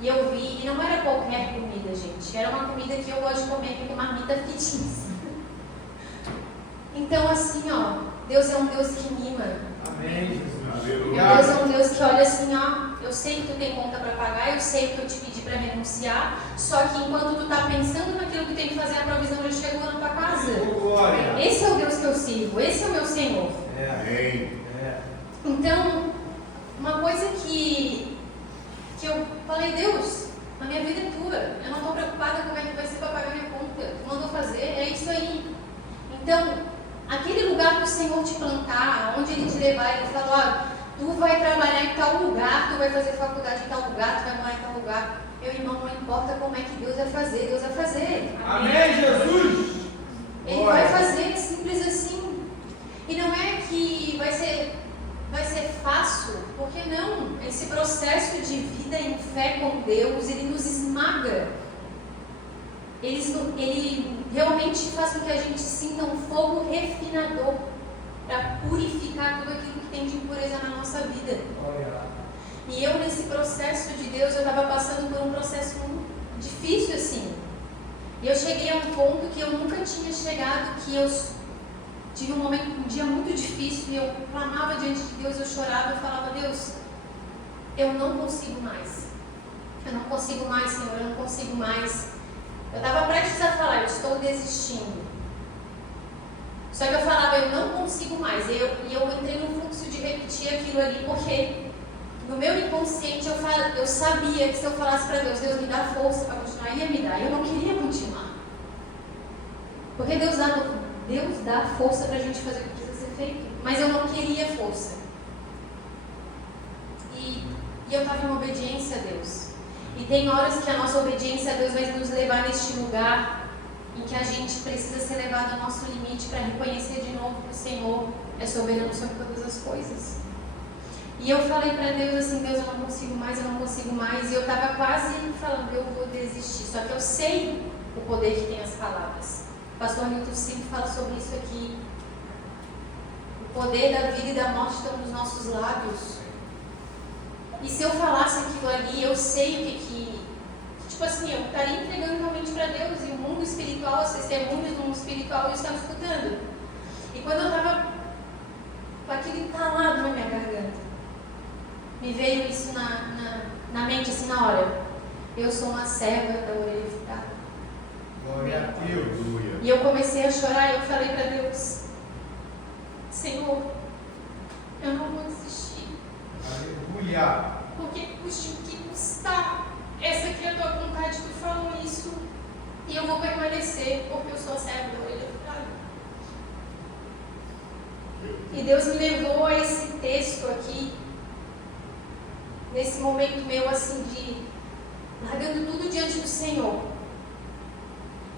e eu vi, e não era qualquer comida, gente. Era uma comida que eu gosto de comer, que é marmita fitness. Então, assim, Deus é um Deus que mima. Amém, Jesus. Deus é um Deus que olha assim, eu sei que tu tem conta para pagar, eu sei que eu te pedi para renunciar, só que enquanto tu está pensando naquilo que tem que fazer, a provisão já chegou na tua casa. Esse é o Deus que eu sirvo, esse é o meu Senhor. Então, uma coisa que eu falei, Deus, a minha vida é tua, eu não estou preocupada como é que vai ser para pagar minha conta, tu mandou fazer, é isso aí. Então, aquele lugar que o Senhor te plantar, onde Ele te levar, Ele fala, tu vai trabalhar em tal lugar, tu vai fazer faculdade em tal lugar, tu vai morar em tal lugar. Meu irmão, não importa como é que Deus vai fazer, Deus vai fazer. Amém, Jesus! Ele vai fazer, simples assim. E não é que vai ser fácil, porque não. Esse processo de vida em fé com Deus, ele nos esmaga. Ele realmente faz com que a gente sinta um fogo refinador para purificar tudo aquilo que tem de impureza na nossa vida. E eu, nesse processo de Deus, eu estava passando por um processo difícil assim. E eu cheguei a um ponto que eu nunca tinha chegado, que eu tive um dia muito difícil e eu clamava diante de Deus, eu chorava, eu falava, Deus, eu não consigo mais. Eu não consigo mais, Senhor, eu não consigo mais. Eu estava prestes a falar, eu estou desistindo. Só que eu falava, eu não consigo mais. E eu entrei num fluxo de repetir aquilo ali, porque no meu inconsciente eu sabia que se eu falasse para Deus, Deus me dá força para continuar, ia me dar. E eu não queria continuar. Porque Deus dá força para a gente fazer o que precisa ser feito. Mas eu não queria força. E eu estava em obediência a Deus. E tem horas que a nossa obediência a Deus vai nos levar neste lugar em que a gente precisa ser levado ao nosso limite para reconhecer de novo que o Senhor é soberano sobre todas as coisas. E eu falei para Deus assim, Deus, eu não consigo mais, eu não consigo mais. E eu estava quase falando, eu vou desistir. Só que eu sei o poder que tem as palavras. O pastor Nilton sempre fala sobre isso aqui. O poder da vida e da morte estão nos nossos lábios. E se eu falasse aquilo ali, eu sei o que tipo assim, eu estaria entregando realmente para Deus. E o mundo espiritual, as testemunhas do mundo espiritual, eu estava escutando. E quando eu estava com aquilo entalado na minha garganta, me veio isso na mente assim na hora. Eu sou uma serva da orelha furada. Glória a Deus. E eu comecei a chorar e eu falei para Deus: Senhor, eu não vou desistir. Aleluia. Porque custe o que custar. Essa aqui é a tua vontade, tu falou isso. E eu vou permanecer, porque eu sou a serva da orelha furada. E Deus me levou a esse texto aqui, nesse momento meu assim de largando tudo diante do Senhor.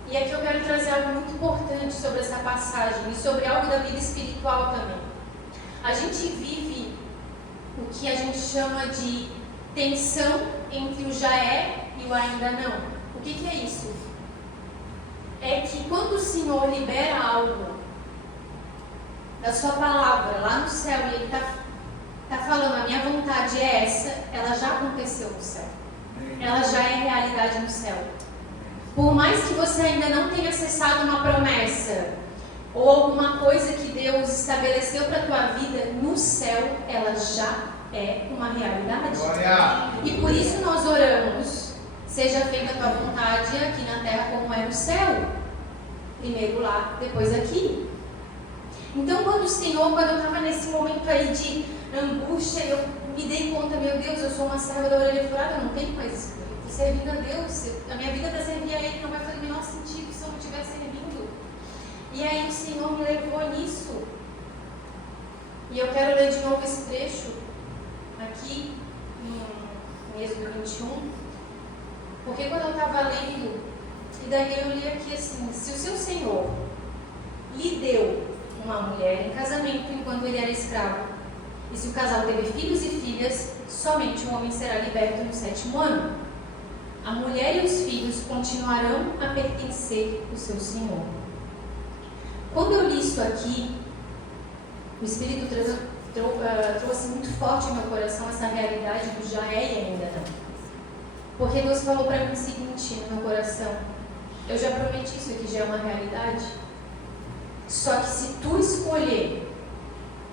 E aqui eu quero trazer algo muito importante sobre essa passagem e sobre algo da vida espiritual também. A gente vive o que a gente chama de tensão entre o já é e o ainda não. O que é isso? É que quando o Senhor libera algo da sua palavra lá no céu e Ele está falando, a minha vontade é essa, ela já aconteceu no céu. Ela já é realidade no céu. Por mais que você ainda não tenha acessado uma promessa ou alguma coisa que Deus estabeleceu para a tua vida, no céu ela já é uma realidade. Glória. E por isso nós oramos, seja feita a tua vontade aqui na terra como é no céu. Primeiro lá, depois aqui. Então quando eu estava nesse momento aí de angústia, eu me dei conta, meu Deus, eu sou uma serva da orelha furada, eu não tenho mais servindo a Deus, a minha vida para servir a Ele não vai fazer o menor sentido se eu não estiver servindo. E aí o Senhor me levou nisso. E eu quero ler de novo esse trecho aqui em Êxodo 21, porque quando eu estava lendo, e daí eu li aqui assim: se o seu Senhor lhe deu uma mulher em casamento enquanto ele era escravo, e se o casal teve filhos e filhas, somente o homem será liberto no 7º ano. A mulher e os filhos continuarão a pertencer ao seu Senhor. Quando eu li isso aqui, o Espírito trouxe muito forte no meu coração essa realidade do já é e ainda não. Porque Deus falou para mim o seguinte no meu coração: eu já prometi isso aqui, já é uma realidade. Só que se tu escolher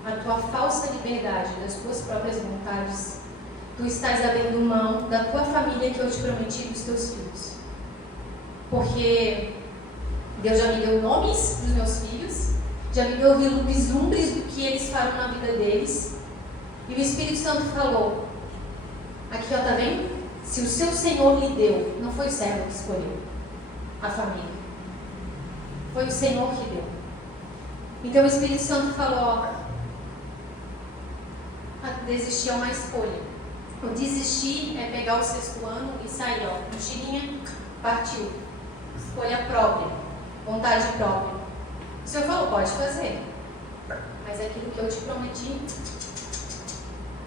a tua falsa liberdade das tuas próprias vontades, tu estás abrindo mão da tua família que eu te prometi dos teus filhos. Porque Deus já me deu nomes dos meus filhos, já me deu vislumbres do que eles farão na vida deles. E o Espírito Santo falou, aqui ó, tá vendo? Se o seu Senhor lhe deu, não foi o servo que escolheu a família, foi o Senhor que deu. Então o Espírito Santo falou, ó, desistir é uma escolha. O desistir é pegar o 6º ano e sair, ó, mochilinha, partiu. Escolha própria, vontade própria. O Senhor falou, pode fazer, mas é aquilo que eu te prometi,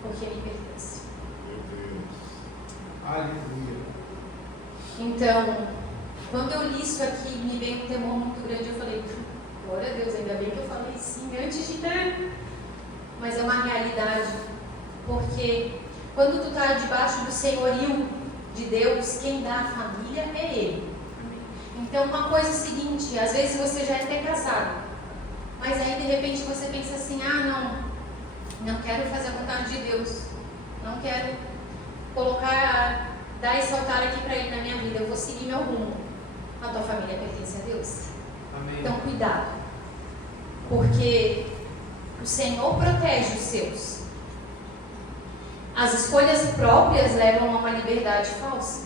porque me pertence. Aleluia. Então, quando eu li isso aqui, me veio um temor muito grande. Eu falei, glória a Deus, ainda bem que eu falei sim antes de ter. Mas é uma realidade, porque quando tu está debaixo do senhorio de Deus, quem dá a família é Ele. Então, uma coisa é o seguinte, às vezes você já é até casado, mas aí de repente você pensa assim, não quero fazer a vontade de Deus, não quero dar esse altar aqui para Ele na minha vida, eu vou seguir meu rumo. A tua família pertence a Deus. Amém. Então, cuidado, porque o Senhor protege os seus. As escolhas próprias levam a uma liberdade falsa.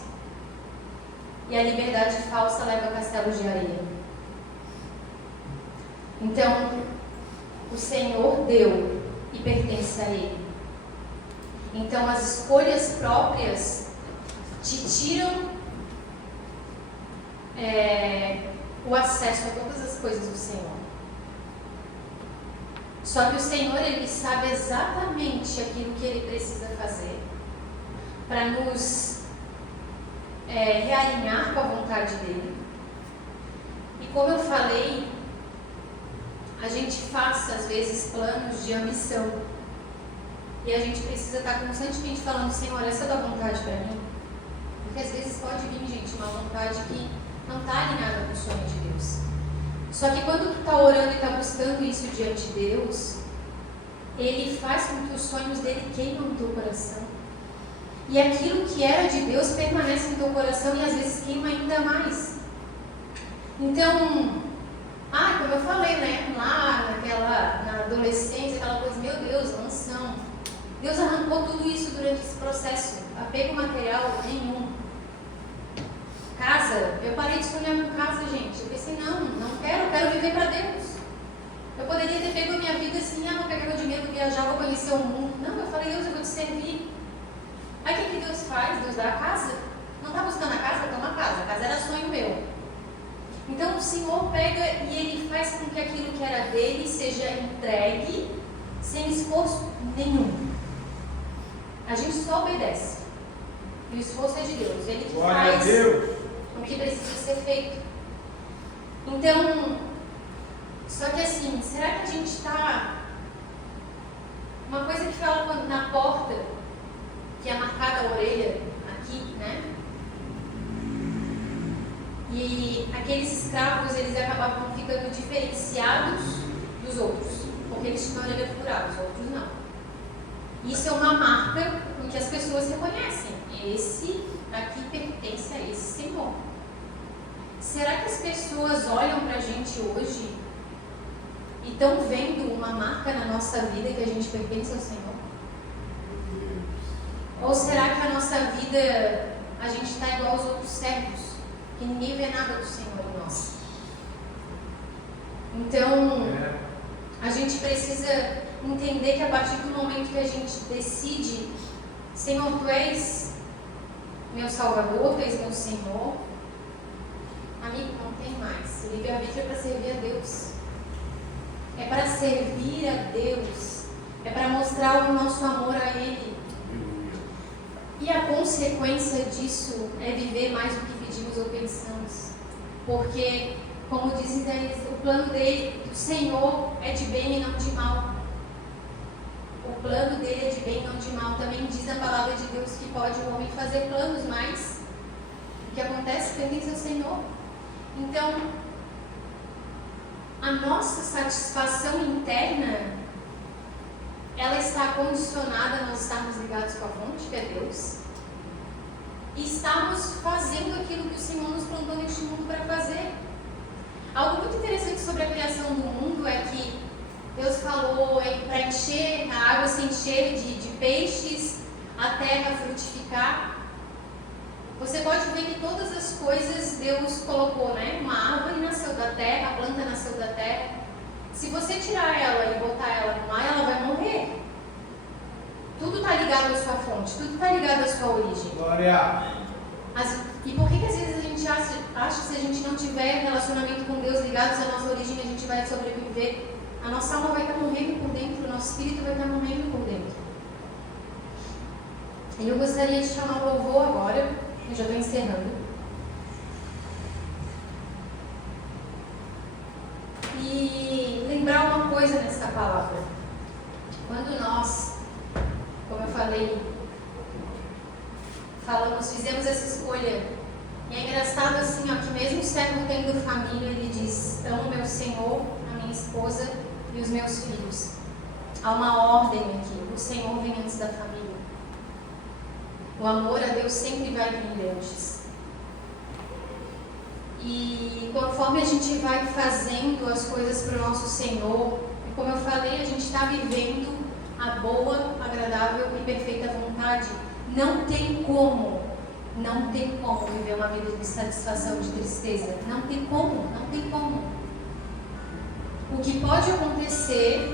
E a liberdade falsa leva a castelos de areia. Então, o Senhor deu e pertence a Ele. Então, as escolhas próprias te tiram o acesso a todas as coisas do Senhor. Só que o Senhor, Ele sabe exatamente aquilo que Ele precisa fazer para nos realinhar com a vontade dEle. E como eu falei, a gente faz às vezes planos de ambição. E a gente precisa estar constantemente falando, Senhor, essa é a tua vontade para mim? Porque às vezes pode vir, gente, uma vontade que não está alinhada com o sonho de Deus. Só que quando tu está orando e está buscando isso diante de Deus, ele faz com que os sonhos dele queimam no teu coração. E aquilo que era de Deus permanece no teu coração e às vezes queima ainda mais. Então, como eu falei, né? Lá na adolescência, aquela coisa, meu Deus, unção. Deus arrancou tudo isso durante esse processo. Apego material nenhum. Casa, eu parei de sonhar com casa, gente. Eu pensei, não quero, eu quero viver para Deus. Eu poderia ter pego a minha vida assim, vou pegar meu dinheiro, vou viajar, vou conhecer o mundo. Não, eu falei, Deus, eu vou te servir. Aí o que Deus faz? Deus dá a casa. Não está buscando a casa, toma a casa. A casa era sonho meu. Então o Senhor pega e Ele faz com que aquilo que era dele seja entregue sem esforço nenhum. A gente só obedece. E o esforço é de Deus. Ele que faz o que precisa ser feito. Então, só que assim, será que a gente está... Uma coisa que fala na porta, que é marcada a orelha aqui, né? E aqueles escravos, eles acabavam ficando diferenciados dos outros, porque eles tinham a orelha furada, os outros não. Isso é uma marca em que as pessoas reconhecem. Esse aqui pertence a esse Senhor. Será que as pessoas olham para a gente hoje e estão vendo uma marca na nossa vida que a gente pertence ao Senhor? Ou será que a nossa vida, a gente está igual aos outros servos, que ninguém vê nada do Senhor em nós? Então, a gente precisa entender que a partir do momento que a gente decide, Senhor, Tu és meu Salvador, Tu és meu Senhor, amigo, não tem mais. O livre-arbítrio é para servir a Deus. É para servir a Deus. É para mostrar o nosso amor a Ele. E a consequência disso é viver mais do que pedimos ou pensamos. Porque, como dizem eles, o plano dele, do Senhor, é de bem e não de mal. O plano dele é de bem e não de mal. Também diz a palavra de Deus que pode o homem fazer planos, mas o que acontece pertence ao Senhor. Então, a nossa satisfação interna, ela está condicionada a nós estarmos ligados com a fonte, que é Deus, e estarmos fazendo aquilo que o Senhor nos plantou neste mundo para fazer. Algo muito interessante sobre a criação do mundo é que Deus falou para encher, a água se encher de peixes, a terra frutificar. Você pode ver que todas as coisas Deus colocou, né? Uma árvore nasceu da terra, a planta nasceu da terra. Se você tirar ela e botar ela no mar, ela vai morrer. Tudo está ligado à sua fonte, tudo está ligado à sua origem. Glória! E por que às vezes a gente acha que se a gente não tiver relacionamento com Deus ligados à nossa origem, a gente vai sobreviver? A nossa alma vai estar morrendo por dentro, o nosso espírito vai estar morrendo por dentro. E eu gostaria de chamar o louvor agora, eu já estou encerrando. E lembrar uma coisa nessa palavra. Quando nós, como eu falei, fizemos essa escolha, e é engraçado assim, ó, que mesmo o servo tendo família, ele diz: amo meu Senhor, a minha esposa e os meus filhos. Há uma ordem aqui, o Senhor vem antes da família. O amor a Deus sempre vai vir antes. E conforme a gente vai fazendo as coisas para o nosso Senhor, e como eu falei, a gente está vivendo a boa, agradável e perfeita vontade. Não tem como viver uma vida de satisfação, de tristeza. Não tem como. O que pode acontecer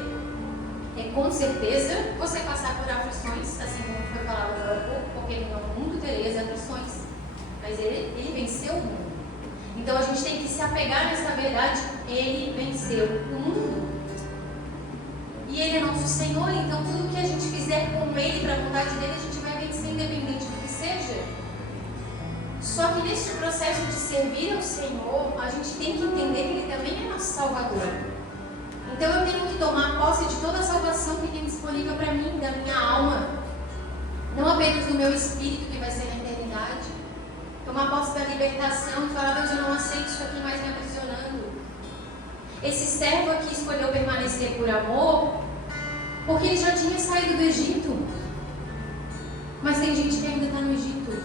é, com certeza, você passar por aflições, assim como foi falado agora há pouco, porque no mundo tereis aflições, mas ele venceu o mundo. Então a gente tem que se apegar nessa verdade: ele venceu o mundo. E ele é nosso Senhor, então tudo que a gente fizer com ele, para a vontade dele, a gente vai vencer, independente do que seja. Só que nesse processo de servir ao Senhor, a gente tem que entender que ele também é nosso Salvador. Então eu tenho que tomar posse de toda a salvação que tem disponível para mim, da minha alma. Não apenas do meu espírito, que vai ser na eternidade. Tomar posse da libertação e falar: Deus, eu não aceito isso aqui mais me aprisionando. Esse servo aqui escolheu permanecer por amor, Porque ele já tinha saído do Egito. Mas tem gente que ainda está no Egito.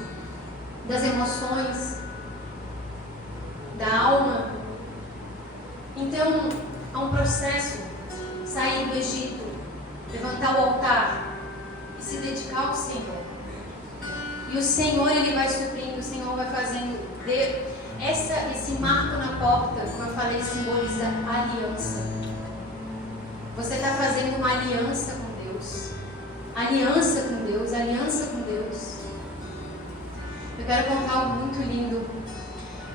Das emoções, da alma. Então, há um processo. Sair do Egito, levantar o altar e se dedicar ao Senhor. E o Senhor, Ele vai suprindo, o Senhor vai fazendo. Esse marco na porta, como eu falei, simboliza aliança. Você está fazendo uma aliança com Deus. Aliança com Deus, aliança com Deus. Eu quero contar algo muito lindo.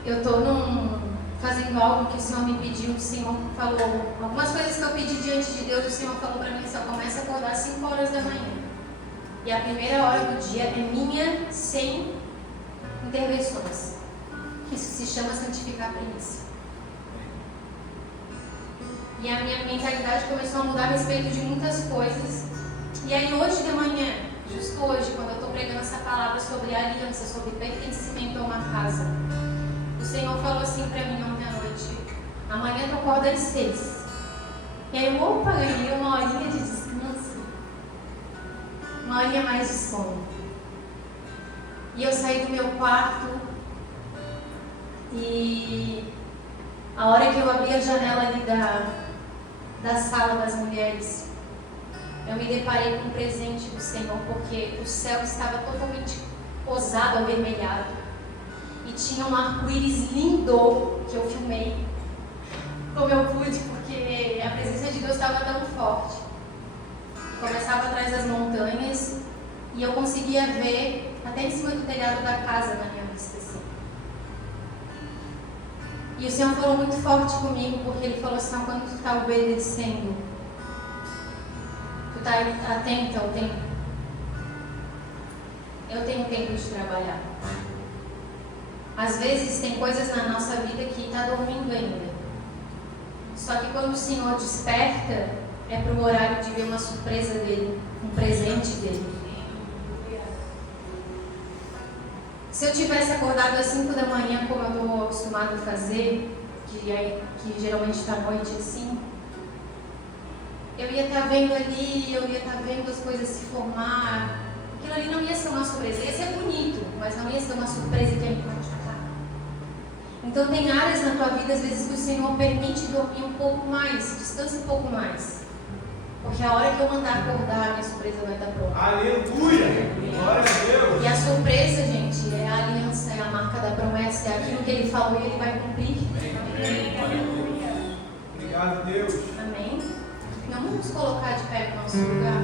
Eu estou fazendo algo que o Senhor me pediu. O Senhor falou algumas coisas que eu pedi diante de Deus. O Senhor falou para mim: só começa a acordar às 5 horas da manhã. E a primeira hora do dia é minha, sem intervenções. Isso se chama santificar a primícia. E a minha mentalidade começou a mudar a respeito de muitas coisas. E aí hoje de manhã, justo hoje, quando eu estou pregando essa palavra sobre aliança, sobre pertencimento a uma casa, o Senhor falou assim para mim ontem à noite: amanhã tu acorda às 6. E aí eu, opa, ganhei uma horinha de descanso. Uma horinha mais de sono. E eu saí do meu quarto. E a hora que eu abri a janela ali da sala das mulheres, eu me deparei com um presente do Senhor, porque o céu estava totalmente rosado, avermelhado. E tinha um arco-íris lindo que eu filmei como eu pude, porque a presença de Deus estava tão forte. Começava atrás das montanhas e eu conseguia ver até em cima do telhado da casa na minha vista. Assim. E o Senhor falou muito forte comigo, porque Ele falou assim: quando tu está obedecendo, tu está atento ao tempo. Eu tenho tempo de trabalhar. Às vezes tem coisas na nossa vida que está dormindo ainda. Só que quando o Senhor desperta, é para o horário de ver uma surpresa dele, um presente dele. Se eu tivesse acordado às 5 da manhã, como eu estou acostumado a fazer, que geralmente está à noite assim, eu ia estar vendo ali, eu ia estar vendo as coisas se formar. Aquilo ali não ia ser uma surpresa, ia ser bonito, mas não ia ser uma surpresa que a gente vai chocar. Então tem áreas na tua vida, às vezes, que o Senhor permite dormir um pouco mais, descansa um pouco mais. Porque a hora que eu mandar acordar, a minha surpresa vai estar pronta. Aleluia! Glória a Deus! E a surpresa, gente, é a aliança, é a marca da promessa, é aquilo que Ele falou e Ele vai cumprir. Amém. Obrigado, Deus. Amém? Não vamos colocar de pé no nosso lugar.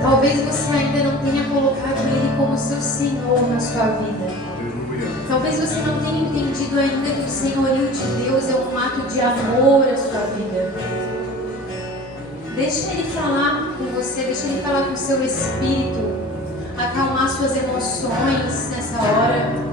Talvez você ainda não tenha colocado Ele como seu Senhor na sua vida. Talvez você não tenha entendido ainda que o senhorio de Deus é um ato de amor à sua vida. Deixa Ele falar com você, deixa Ele falar com o seu espírito, acalmar suas emoções nessa hora.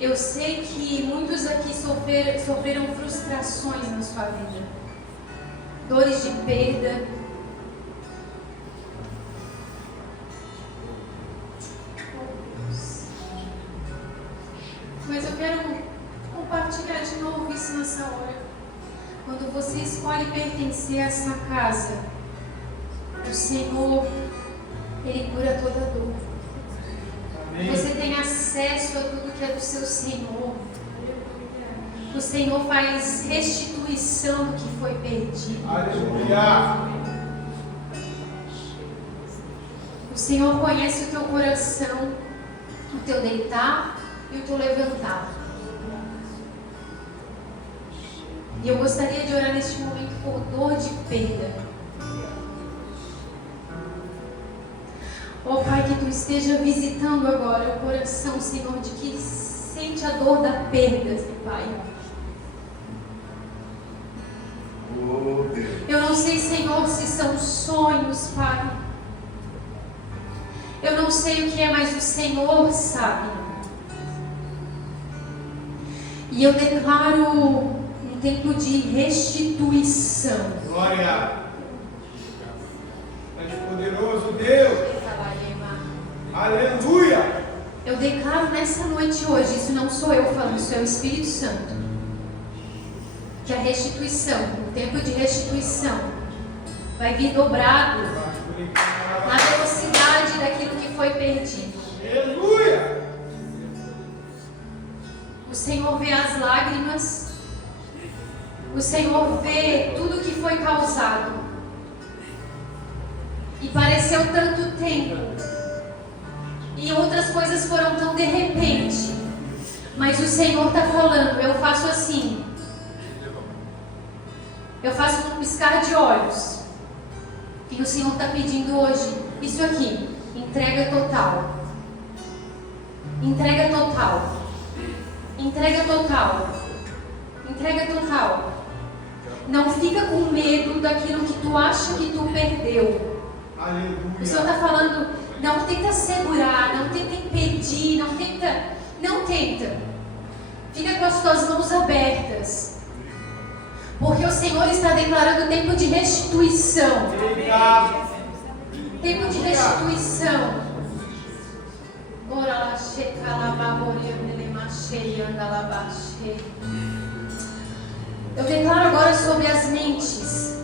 Eu sei que muitos aqui sofreram frustrações na sua vida, dores de perda. Mas eu quero compartilhar de novo isso nessa hora. Quando você escolhe pertencer a essa casa, o Senhor, Ele cura toda dor. Você tem acesso a tudo que é do seu Senhor. O Senhor faz restituição do que foi perdido. Aleluia. O Senhor conhece o teu coração, o teu deitar e o teu levantar. E eu gostaria de orar neste momento por dor de perda. Ó Pai, que Tu esteja visitando agora o coração, Senhor, de que sente a dor da perda, Pai. Eu não sei, Senhor, se são sonhos, Pai. Eu não sei o que é, mas o Senhor sabe. E eu declaro um tempo de restituição. Glória. És poderoso, Deus. Aleluia. Eu declaro nessa noite hoje, isso não sou eu falando, isso é o Espírito Santo, que a restituição, o tempo de restituição, vai vir dobrado na velocidade daquilo que foi perdido. Aleluia. O Senhor vê as lágrimas, o Senhor vê tudo que foi causado. E pareceu tanto tempo. E outras coisas foram tão de repente. Mas o Senhor está falando, eu faço assim. Eu faço um piscar de olhos. E o Senhor está pedindo hoje, isso aqui, entrega total. Entrega total. Entrega total. Entrega total. Não fica com medo daquilo que tu acha que tu perdeu. Aleluia. O Senhor está falando, não tenta segurar, não tenta impedir, não tenta. Fica com as tuas mãos abertas. Porque o Senhor está declarando tempo de restituição. Tempo de restituição. Eu declaro agora sobre as mentes.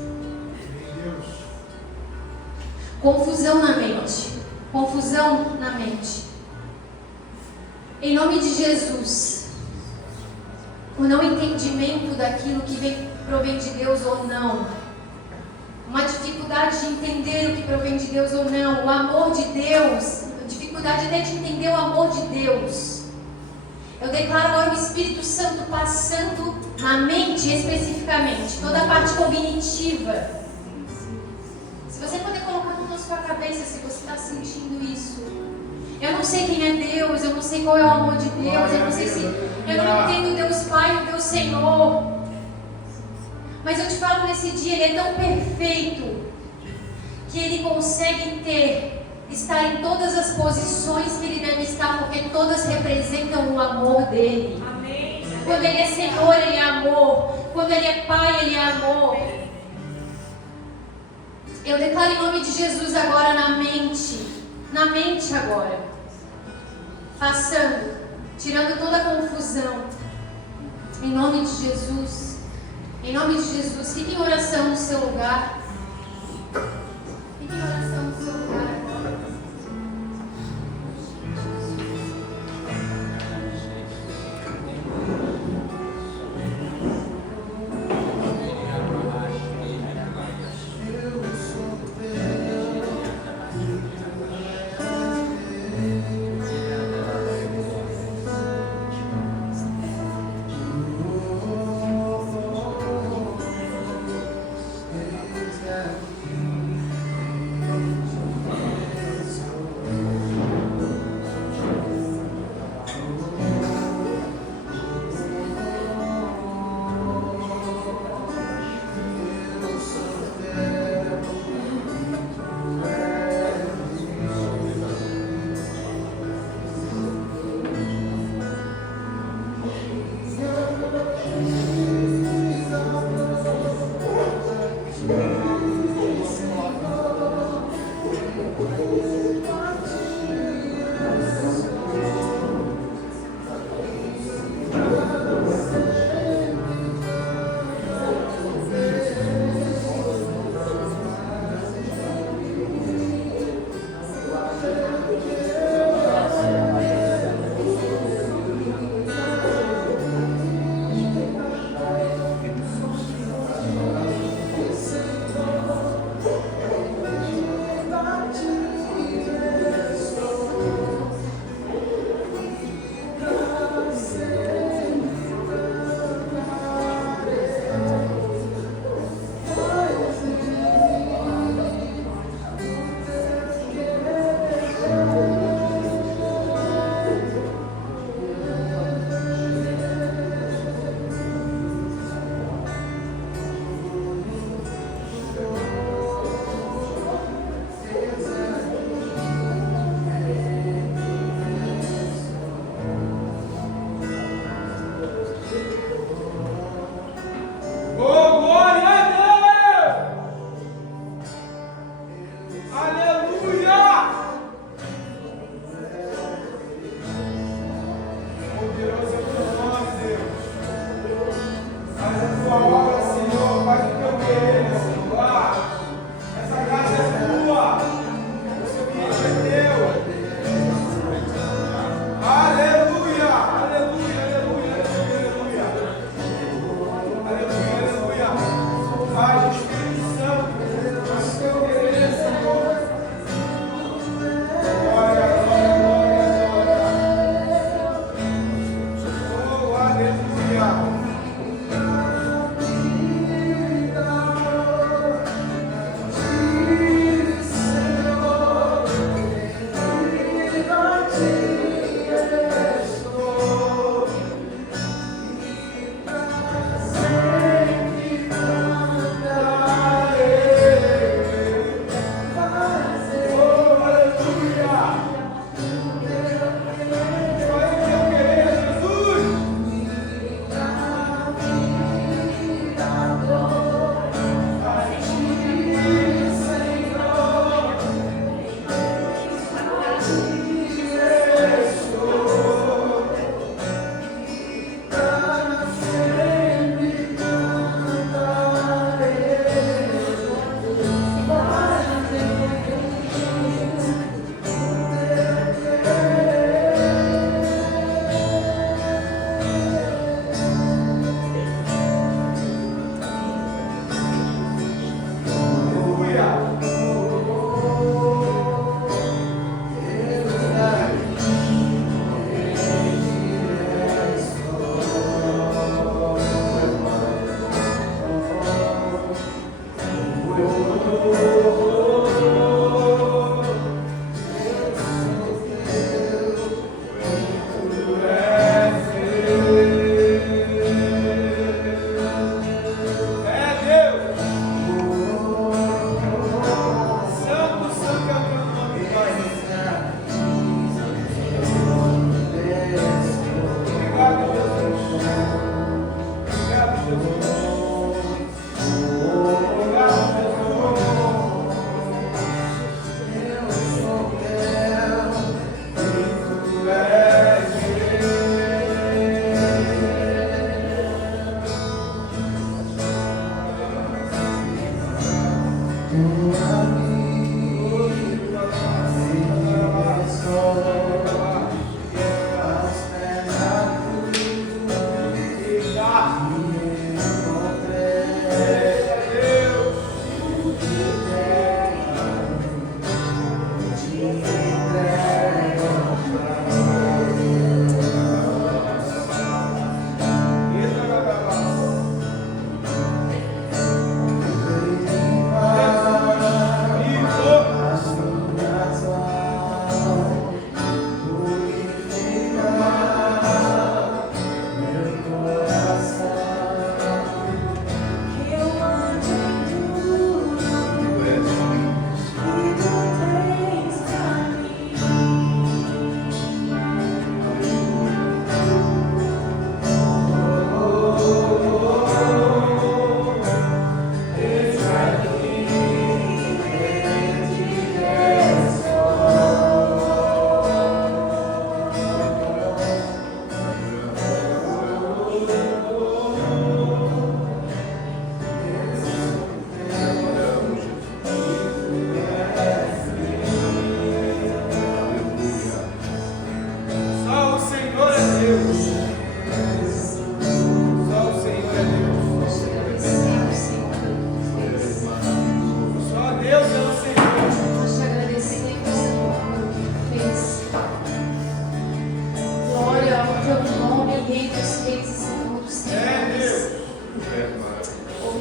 Confusão na mente. Confusão na mente. Em nome de Jesus. O não entendimento daquilo que provém de Deus ou não. Uma dificuldade de entender o que provém de Deus ou não. O amor de Deus. Dificuldade até de entender o amor de Deus. Eu declaro agora o Espírito Santo passando na mente especificamente. Toda a parte cognitiva. Se você puder colocar a mão na sua cabeça, se você está sentindo isso. Eu não sei quem é Deus, eu não sei qual é o amor de Deus, eu não sei se... Eu não entendo Deus Pai, o Deus Senhor. Mas eu te falo nesse dia, Ele é tão perfeito que Ele consegue estar em todas as posições que Ele deve estar, porque todas representam o amor dEle. Amém. Quando Ele é Senhor, Ele é amor. Quando Ele é Pai, Ele é amor. Eu declaro em nome de Jesus agora na mente agora, passando, tirando toda a confusão, em nome de Jesus, fique em oração no seu lugar, fique em oração no seu lugar agora.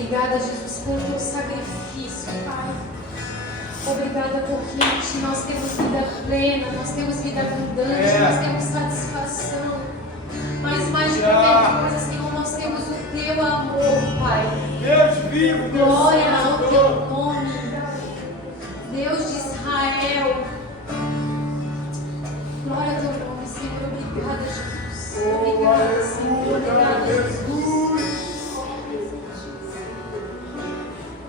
Obrigada, Jesus, pelo teu sacrifício, Pai. Obrigada porque em Ti nós temos vida plena, nós temos vida abundante, nós temos satisfação. Mas mais de qualquer coisa, Senhor, nós temos o Teu amor, Pai. Deus vivo, Deus glória ao Teu nome, Deus de Israel. Glória ao Teu nome, Senhor. Obrigada, Jesus. Obrigada, Senhor. Obrigada, Jesus.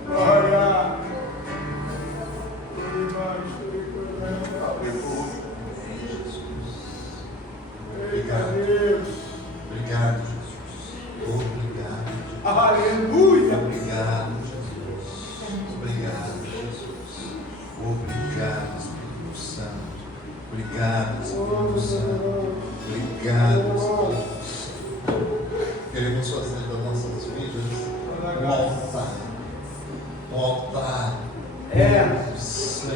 Glória. Obrigado, Deus. Obrigado, Jesus. Obrigado. Aleluia. Obrigado, Jesus. Obrigado, Jesus. Obrigado, Espírito Santo. Obrigado, Espírito Santo. Obrigado, Espírito Santo. Queremos fazer das nossas vidas um altar. Um altar santo,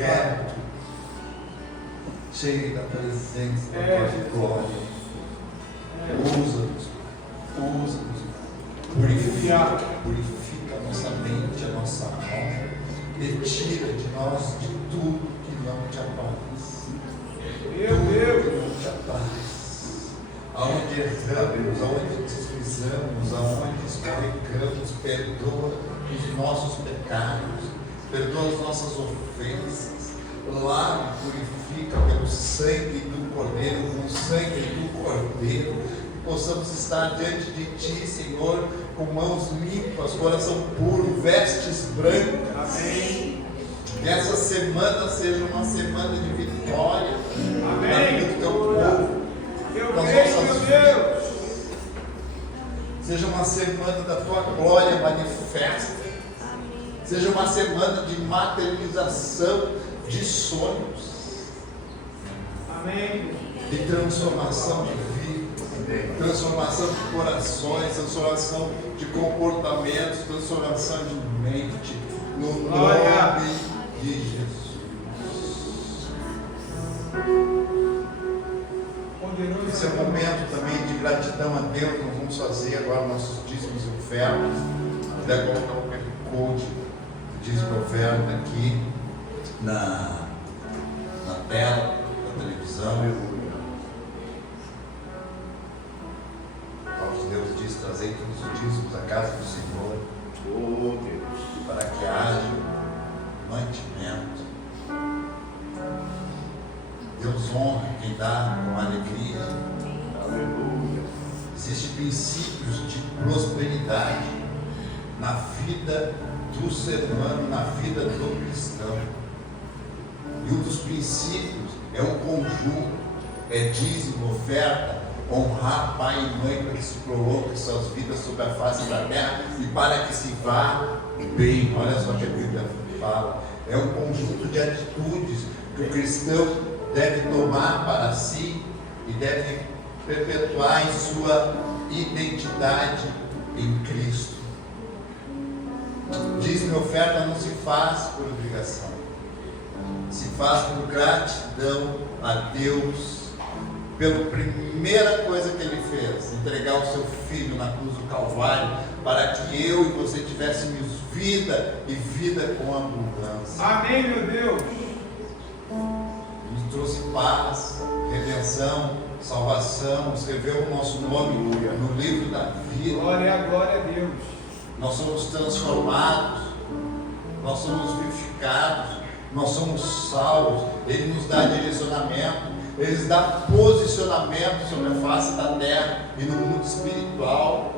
reto, cheio da presença da tua glória. Usa-nos, purifica a nossa mente, a nossa alma, retira de nós de tudo que não te aparece. erramos, aonde deslizamos, aonde escorregamos, perdoa os nossos pecados, perdoa as nossas ofensas, lava e purifica pelo sangue do Cordeiro, com o sangue do Cordeiro, que possamos estar diante de Ti, Senhor, com mãos limpas, coração puro, vestes brancas. Amém. Que essa semana seja uma semana de vitória na vida do Teu povo. Eu nas creio, nossas meu vidas. Deus. Seja uma semana da Tua glória manifesta. Seja uma semana de materialização de sonhos. Amém. De transformação de vida, transformação de corações, transformação de comportamentos, transformação de mente, no nome de Jesus. Poderoso. Esse é um momento também de gratidão a Deus. Nós vamos fazer agora nossos dízimos e ofertas. Puder colocar o QR Code de dízimo e oferta aqui na tela da televisão. Deus diz: trazei todos os dízimos à casa do Senhor, para que haja mantimento. Deus honra quem dá com alegria. Aleluia. Existem princípios de prosperidade na vida do ser humano, na vida do cristão. E um dos princípios é um conjunto, é dízimo, oferta, honrar pai e mãe para que se prolongue suas vidas sobre a face da terra e para que se vá bem. Olha só o que a Bíblia fala. É um conjunto de atitudes que o cristão deve tomar para si e deve perpetuar em sua identidade em Cristo. Dízimo e oferta não se faz por obrigação, se faz por gratidão a Deus pela primeira coisa que Ele fez, entregar o seu Filho na cruz do Calvário, para que eu e você tivéssemos vida e vida com abundância. Amém, meu Deus. Nos trouxe paz, redenção, salvação, escreveu o nosso nome no livro da vida. Glória a Deus. Nós somos transformados, nós somos vivificados, nós somos salvos. Ele nos dá direcionamento, Ele nos dá posicionamento sobre a face da terra e no mundo espiritual.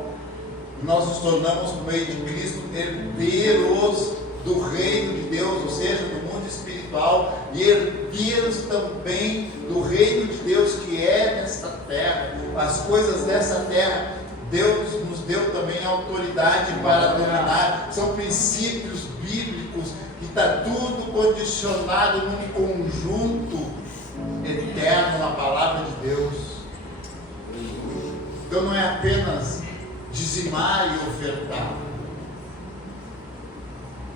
Nós nos tornamos, por meio de Cristo, herdeiros do reino de Deus, ou seja, do mundo espiritual, e herdeiros também do reino de Deus que é nesta terra. As coisas dessa terra, Deus nos deu também autoridade para dominar. São princípios bíblicos que está tudo condicionado num conjunto eterno na palavra de Deus. Então não é apenas dizimar e ofertar.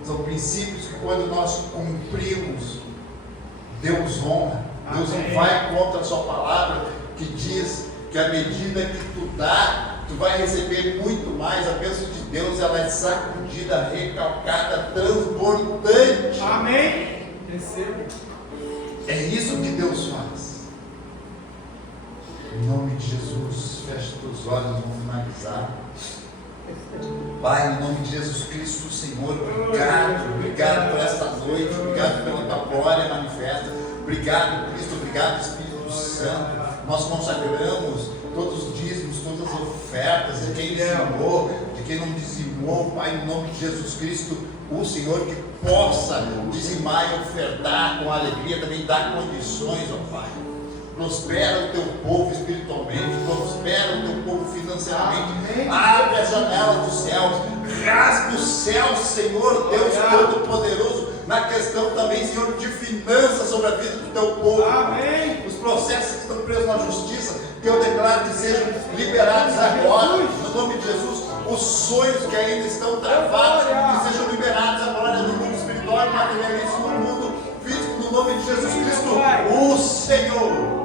São princípios que quando nós cumprimos, Deus honra. Deus não vai contra a sua palavra, que diz que à medida que tu dá, tu vai receber muito mais. A bênção de Deus, ela é sacudida, recalcada, transbordante. Amém. Recebo. É isso que Deus faz. Em nome de Jesus, feche teus olhos, vamos finalizar. Pai, em nome de Jesus Cristo, Senhor, obrigado por esta noite, obrigado pela tua glória manifesta, obrigado Cristo, obrigado Espírito Santo. Nós consagramos todos os dízimos, todas as ofertas, de quem dizimou, de quem não dizimou, Pai, em nome de Jesus Cristo, o Senhor que possa dizimar e ofertar com alegria, também dar condições, ó Pai. Prospera o teu povo espiritualmente, prospera o teu povo financeiramente. Abre as janelas dos céus, rasga os céus, Senhor Deus Todo-Poderoso, na questão também, Senhor, de finanças sobre a vida do teu povo. Amém. Os processos que estão presos na justiça, que eu declaro que sejam liberados agora, no nome de Jesus. Os sonhos que ainda estão travados, que sejam liberados agora no mundo espiritual e materialista, no mundo físico, no nome de Jesus Cristo, o Senhor.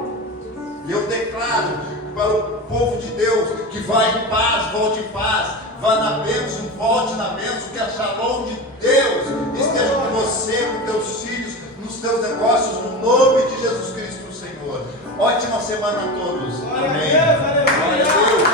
E eu declaro para o povo de Deus que vai em paz, volte em paz, vá na bênção, volte na bênção, que a shalom de Deus esteja com você, com teus filhos, nos teus negócios, no nome de Jesus Cristo, Senhor. Ótima semana a todos. Amém. Glória a Deus.